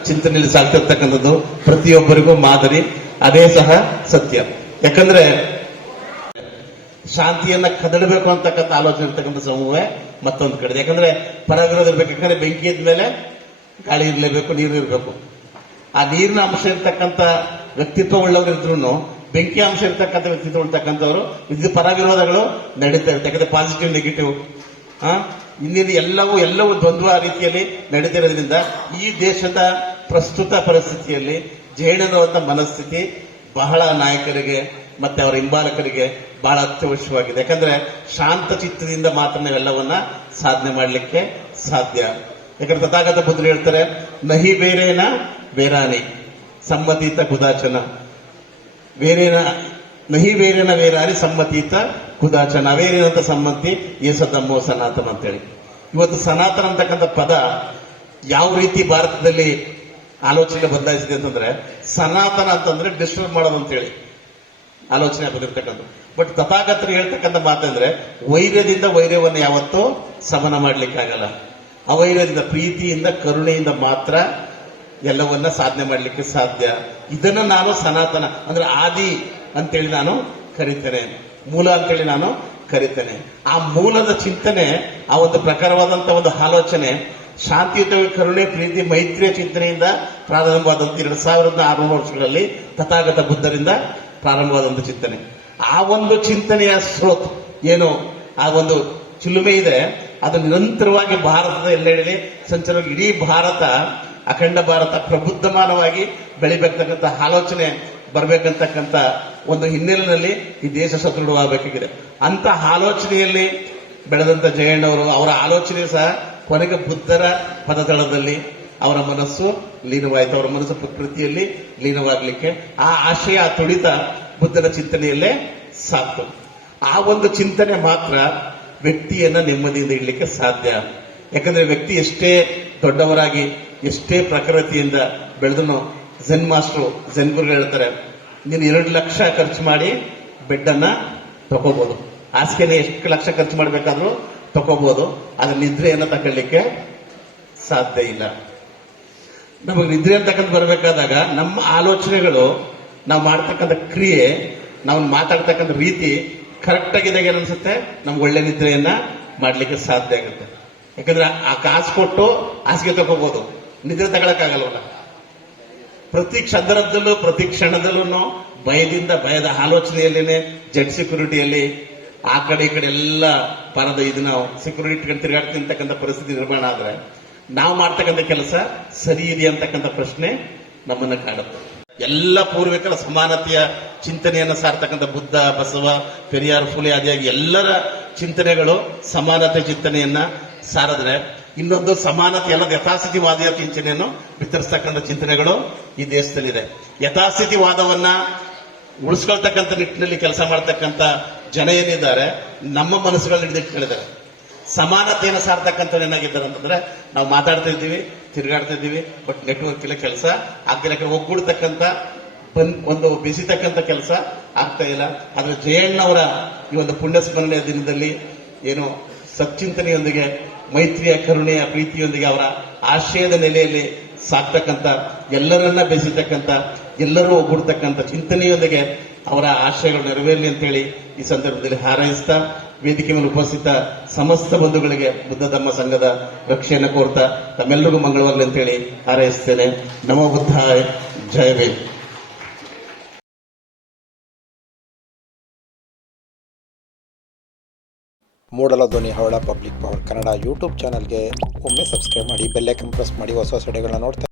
ಚಿಂತನೆಯಲ್ಲಿ ಸಾಗ್ತಿರ್ತಕ್ಕಂಥದ್ದು ಪ್ರತಿಯೊಬ್ಬರಿಗೂ ಮಾದರಿ. ಅದೇ ಸಹ ಸತ್ಯ. ಯಾಕಂದ್ರೆ ಶಾಂತಿಯನ್ನ ಕದಡಬೇಕು ಅಂತಕ್ಕಂಥ ಆಲೋಚನೆ ಇರ್ತಕ್ಕಂಥ ಸಮೂಹವೇ ಮತ್ತೊಂದು ಕಡೆ ಯಾಕಂದ್ರೆ ಪರವಿರೋಧ ಇರಬೇಕು ಯಾಕಂದ್ರೆ ಬೆಂಕಿ ಇದ್ಮೇಲೆ ಗಾಳಿ ಇರಲೇಬೇಕು, ನೀರು ಇರಬೇಕು. ಆ ನೀರಿನ ಅಂಶ ಇರ್ತಕ್ಕಂಥ ವ್ಯಕ್ತಿತ್ವ ಉಳ್ಳವರು ಬೆಂಕಿ ಅಂಶ ಇರ್ತಕ್ಕಂಥ ವ್ಯಕ್ತಿತ್ವ ಉಳ್ತಕ್ಕಂಥವ್ರು ಇದು ಪರವಿರೋಧಗಳು ನಡೀತಾ ಇರುತ್ತೆ. ಯಾಕಂದ್ರೆ ಪಾಸಿಟಿವ್ ನೆಗೆಟಿವ್ ಇಂದಿನ ಎಲ್ಲವೂ ಎಲ್ಲವೂ ದ್ವಂದ್ವ ರೀತಿಯಲ್ಲಿ ನಡೀತಿರೋದ್ರಿಂದ ಈ ದೇಶದ ಪ್ರಸ್ತುತ ಪರಿಸ್ಥಿತಿಯಲ್ಲಿ ಜೈನರವಂತ ಮನಸ್ಥಿತಿ ಬಹಳ ನಾಯಕರಿಗೆ ಮತ್ತೆ ಅವರ ಹಿಂಬಾಲಕರಿಗೆ ಬಹಳ ಅತ್ಯವಶ್ಯವಾಗಿದೆ. ಯಾಕಂದ್ರೆ ಶಾಂತ ಚಿತ್ತದಿಂದ ಮಾತ್ರ ನಾವೆಲ್ಲವನ್ನ ಸಾಧನೆ ಮಾಡಲಿಕ್ಕೆ ಸಾಧ್ಯ. ಯಾಕಂದ್ರೆ ತಥಾಗತ ಬುದ್ಧರು ಹೇಳ್ತಾರೆ, ನಹಿ ಬೇರೇನ ಬೇರಾನಿ ಸಮ್ಮತೀತ ಕುದಾಚನ. ಬೇರೇನ, ನಹಿ ಬೇರೇನ ಬೇರಾನಿ ಸಮ್ಮತೀತ ಕುದಾಚನ. ಅವೇರೇನಂತ ಸಮ್ಮತಿ ಏಸದಮ್ಮೋ ಸನಾತನ ಅಂತೇಳಿ. ಇವತ್ತು ಸನಾತನ ಅಂತಕ್ಕಂಥ ಪದ ಯಾವ ರೀತಿ ಭಾರತದಲ್ಲಿ ಆಲೋಚನೆ ಬದಲಾಯಿಸಿದೆ ಅಂತಂದ್ರೆ, ಸನಾತನ ಅಂತಂದ್ರೆ ಡಿಸ್ಟರ್ಬ್ ಮಾಡೋದು ಅಂತೇಳಿ ಆಲೋಚನೆ ಬಂದಿರ್ತಕ್ಕಂಥ ಬಟ್ ತಥಾಗತರು ಹೇಳ್ತಕ್ಕಂಥ ಮಾತಂದ್ರೆ, ವೈರ್ಯದಿಂದ ವೈರ್ಯವನ್ನು ಯಾವತ್ತೂ ಸಮನ ಮಾಡ್ಲಿಕ್ಕಾಗಲ್ಲ. ಅವೈರ್ಯದಿಂದ ಪ್ರೀತಿಯಿಂದ, ಕರುಣೆಯಿಂದ ಮಾತ್ರ ಎಲ್ಲವನ್ನ ಸಾಧನೆ ಮಾಡಲಿಕ್ಕೆ ಸಾಧ್ಯ. ಇದನ್ನ ನಾನು ಸನಾತನ, ಅಂದ್ರೆ ಆದಿ ಅಂತೇಳಿ ನಾನು ಕರಿತೇನೆ. ಮೂಲ ಅಂತೇಳಿ ನಾನು ಕರಿತೇನೆ. ಆ ಮೂಲದ ಚಿಂತನೆ, ಆ ಒಂದು ಪ್ರಕಾರವಾದಂತಹ ಒಂದು ಆಲೋಚನೆ ಶಾಂತಿಯುತ ಕರುಣೆ, ಪ್ರೀತಿ, ಮೈತ್ರಿಯ ಚಿಂತನೆಯಿಂದ ಪ್ರಾರಂಭವಾದಂತ ಎರಡು ಸಾವಿರದ ಆರುನೂರು ವರ್ಷಗಳಲ್ಲಿ ತಥಾಗತ ಬುದ್ಧರಿಂದ ಪ್ರಾರಂಭವಾದಂತ ಚಿಂತನೆ. ಆ ಒಂದು ಚಿಂತನೆಯ ಸ್ರೋತ್ ಏನು? ಆ ಒಂದು ಚಿಲುಮೆ ಇದೆ. ಅದು ನಿರಂತರವಾಗಿ ಭಾರತದ ಎಲ್ಲೆಡೆ ಸಂಚಾರವಾಗಿ ಇಡೀ ಭಾರತ, ಅಖಂಡ ಭಾರತ ಪ್ರಬುದ್ಧಮಾನವಾಗಿ ಬೆಳಿಬೇಕಂತ ಆಲೋಚನೆ ಬರಬೇಕಂತಕ್ಕಂಥ ಒಂದು ಹಿನ್ನೆಲೆಯಲ್ಲಿ ಈ ದೇಶ ಸದೃಢವಾಗಬೇಕಾಗಿದೆ. ಅಂತ ಆಲೋಚನೆಯಲ್ಲಿ ಬೆಳೆದಂತ ಜಯಣ್ಣವರು ಅವರ ಆಲೋಚನೆ ಸಹ ಕೊನೆಗೆ ಬುದ್ಧರ ಪದತಳದಲ್ಲಿ ಅವರ ಮನಸ್ಸು ಲೀನವಾಯಿತು. ಅವರ ಮನಸ್ಸು ಪ್ರಕೃತಿಯಲ್ಲಿ ಲೀನವಾಗಲಿಕ್ಕೆ ಆ ಆಶಯ, ಆ ತುಡಿತ ಬುದ್ಧನ ಚಿಂತನೆಯಲ್ಲೇ ಸಾಕು ಆ ಒಂದು ಚಿಂತನೆ ಮಾತ್ರ ವ್ಯಕ್ತಿಯನ್ನ ನೆಮ್ಮದಿಯಿಂದ ಇಡಲಿಕ್ಕೆ ಸಾಧ್ಯ. ಯಾಕಂದ್ರೆ ವ್ಯಕ್ತಿ ಎಷ್ಟೇ ದೊಡ್ಡವರಾಗಿ, ಎಷ್ಟೇ ಪ್ರಕೃತಿಯಿಂದ ಬೆಳೆದನು ಜೆನ್ ಮಾಸ್ಟ್ರು ಜೆನ್ ಗುರುಗಳು ಹೇಳ್ತಾರೆ, ನೀನು ಎರಡು ಲಕ್ಷ ಖರ್ಚು ಮಾಡಿ ಬೆಡ್ ಅನ್ನ ತಗೋಬಹುದು ಹಾಸಿಗೆನೆ ಎಷ್ಟು ಲಕ್ಷ ಖರ್ಚು ಮಾಡಬೇಕಾದ್ರೂ ತಗೋಬಹುದು ಆದ್ರೆ ನಿದ್ರೆಯನ್ನ ತಗೊಳ್ಳಿಕ್ಕೆ ಸಾಧ್ಯ ಇಲ್ಲ. ನಮಗೆ ನಿದ್ರೆ ಅಂತಕ್ಕಂಥ ಬರಬೇಕಾದಾಗ ನಮ್ಮ ಆಲೋಚನೆಗಳು ನಾವು ಮಾಡ್ತಕ್ಕಂಥ ಕ್ರಿಯೆ, ನಾವು ಮಾತಾಡ್ತಕ್ಕಂಥ ರೀತಿ ಕರೆಕ್ಟ್ ಆಗಿದೆ ಅನ್ಸುತ್ತೆ. ನಮ್ಗೆ ಒಳ್ಳೆ ನಿದ್ರೆಯನ್ನ ಮಾಡ್ಲಿಕ್ಕೆ ಸಾಧ್ಯ ಆಗುತ್ತೆ. ಯಾಕಂದ್ರೆ ಆ ಕಾಸು ಕೊಟ್ಟು ಹಾಸಿಗೆ ತಗೋಬಹುದು ನಿದ್ರೆ ತಗೊಳಕ್ಕಾಗಲ್ವಲ್ಲ? ಪ್ರತಿ ಕ್ಷಣದಲ್ಲೂ ಪ್ರತಿ ಕ್ಷಣದಲ್ಲೂ ಭಯದಿಂದ, ಭಯದ ಆಲೋಚನೆಯಲ್ಲೇನೆ ಜೆಡ್ ಸೆಕ್ಯೂರಿಟಿಯಲ್ಲಿ ಆ ಕಡೆ ಈ ಕಡೆ ಎಲ್ಲ ಪರದ ಇದು ನಾವು ಸೆಕ್ಯೂರಿಟಿ ಇಟ್ಕೊಂಡು ತಿರುಗಾಡ್ತಿರ್ತಕ್ಕಂಥ ಪರಿಸ್ಥಿತಿ ನಿರ್ಮಾಣ ಆದ್ರೆ ನಾವು ಮಾಡ್ತಕ್ಕಂಥ ಕೆಲಸ ಸರಿ ಇದೆ ಅಂತಕ್ಕಂಥ ಪ್ರಶ್ನೆ ನಮ್ಮನ್ನ ಕಾಡುತ್ತೆ. ಎಲ್ಲ ಪೂರ್ವಿಕರ ಸಮಾನತೆಯ ಚಿಂತನೆಯನ್ನು ಸಾರ್ತಕ್ಕಂಥ ಬುದ್ಧ, ಬಸವ, ಪೆರಿಯಾರ್, ಫುಲೆ ಆದಿಯಾಗಿ ಎಲ್ಲರ ಚಿಂತನೆಗಳು ಸಮಾನತೆ ಚಿಂತನೆಯನ್ನ ಸಾರಿದ್ರೆ ಇನ್ನೊಂದು ಸಮಾನತೆ ಅಲ್ಲದ ಯಥಾಸ್ಥಿತಿವಾದಿಯ ಚಿಂತನೆಯನ್ನು ವಿತರಿಸ್ತಕ್ಕಂಥ ಚಿಂತನೆಗಳು ಈ ದೇಶದಲ್ಲಿದೆ. ಯಥಾಸ್ಥಿತಿವಾದವನ್ನ ಉಳಿಸ್ಕೊಳ್ತಕ್ಕಂಥ ನಿಟ್ಟಿನಲ್ಲಿ ಕೆಲಸ ಮಾಡ್ತಕ್ಕಂಥ ಜನ ಏನಿದ್ದಾರೆ, ನಮ್ಮ ಮನಸ್ಸುಗಳನ್ನ ಹಿಡಿದಿಟ್ಕೊಂಡಿದ್ದಾರೆ ಸಮಾನತೆಯನ್ನು ಸಾರ್ತಕ್ಕಂಥ ಏನಾಗಿದ್ದಾರೆ ಅಂತಂದ್ರೆ, ನಾವು ಮಾತಾಡ್ತಾ ಇದ್ದೀವಿ ತಿರುಗಾಡ್ತಾ ಇದ್ದೀವಿ ಬಟ್ ನೆಟ್ವರ್ಕ್ ಇಲ್ಲ ಕೆಲಸ. ಆಗ್ತಿಲ್ಲ, ಯಾಕಂದ್ರೆ ಒಗ್ಗೂಡ್ತಕ್ಕಂಥ ಒಂದು ಬಿಸಿತಕ್ಕಂತ ಕೆಲಸ ಆಗ್ತಾ ಇಲ್ಲ. ಆದ್ರೆ ಜಯಣ್ಣವರ ಈ ಒಂದು ಪುಣ್ಯ ಸ್ಮರಣೆಯ ದಿನದಲ್ಲಿ ಏನು ಸಚ್ಚಿಂತನೆಯೊಂದಿಗೆ, ಮೈತ್ರಿಯ ಕರುಣೆಯ ಪ್ರೀತಿಯೊಂದಿಗೆ ಅವರ ಆಶಯದ ನೆಲೆಯಲ್ಲಿ ಸಾಕ್ತಕ್ಕಂಥ, ಎಲ್ಲರನ್ನ ಬೆಸಿತಕ್ಕಂಥ, ಎಲ್ಲರೂ ಒಗ್ಗೂಡ್ತಕ್ಕಂಥ ಚಿಂತನೆಯೊಂದಿಗೆ ಅವರ ಆಶಯಗಳು ನೆರವೇರಲಿ ಅಂತೇಳಿ ಈ ಸಂದರ್ಭದಲ್ಲಿ ಹಾರೈಸ್ತಾ ವೇದಿಕೆ ಮೇಲೆ ಉಪಸ್ಥಿತ ಸಮಸ್ತ ಬಂಧುಗಳಿಗೆ, ಬುದ್ಧ ಧಮ್ಮ ಸಂಘದ ರಕ್ಷೆಯನ್ನು ಕೋರ್ತಾ ತಮ್ಮೆಲ್ಲರಿಗೂ ಮಂಗಳವಾಗಲಿ ಅಂತೇಳಿ ಹಾರೈಸ್ತೇನೆ. ನಮೋ ಬುದ್ಧಾಯ ಜಯವೇ ಮೂಡಲ ಧ್ವನಿ ಹವಳ ಪಬ್ಲಿಕ್ ಪವರ್ ಕನ್ನಡ ಯೂಟ್ಯೂಬ್ ಚಾನಲ್ಗೆ ಒಮ್ಮೆ ಸಬ್ಸ್ಕ್ರೈಬ್ ಮಾಡಿ ಬೆಲ್ಲೈಕನ್ ಪ್ರೆಸ್ ಮಾಡಿ, ಹೊಸ ಹೊಸ ವಿಡಿಯೋಗಳನ್ನ ನೋಡ್ತಾ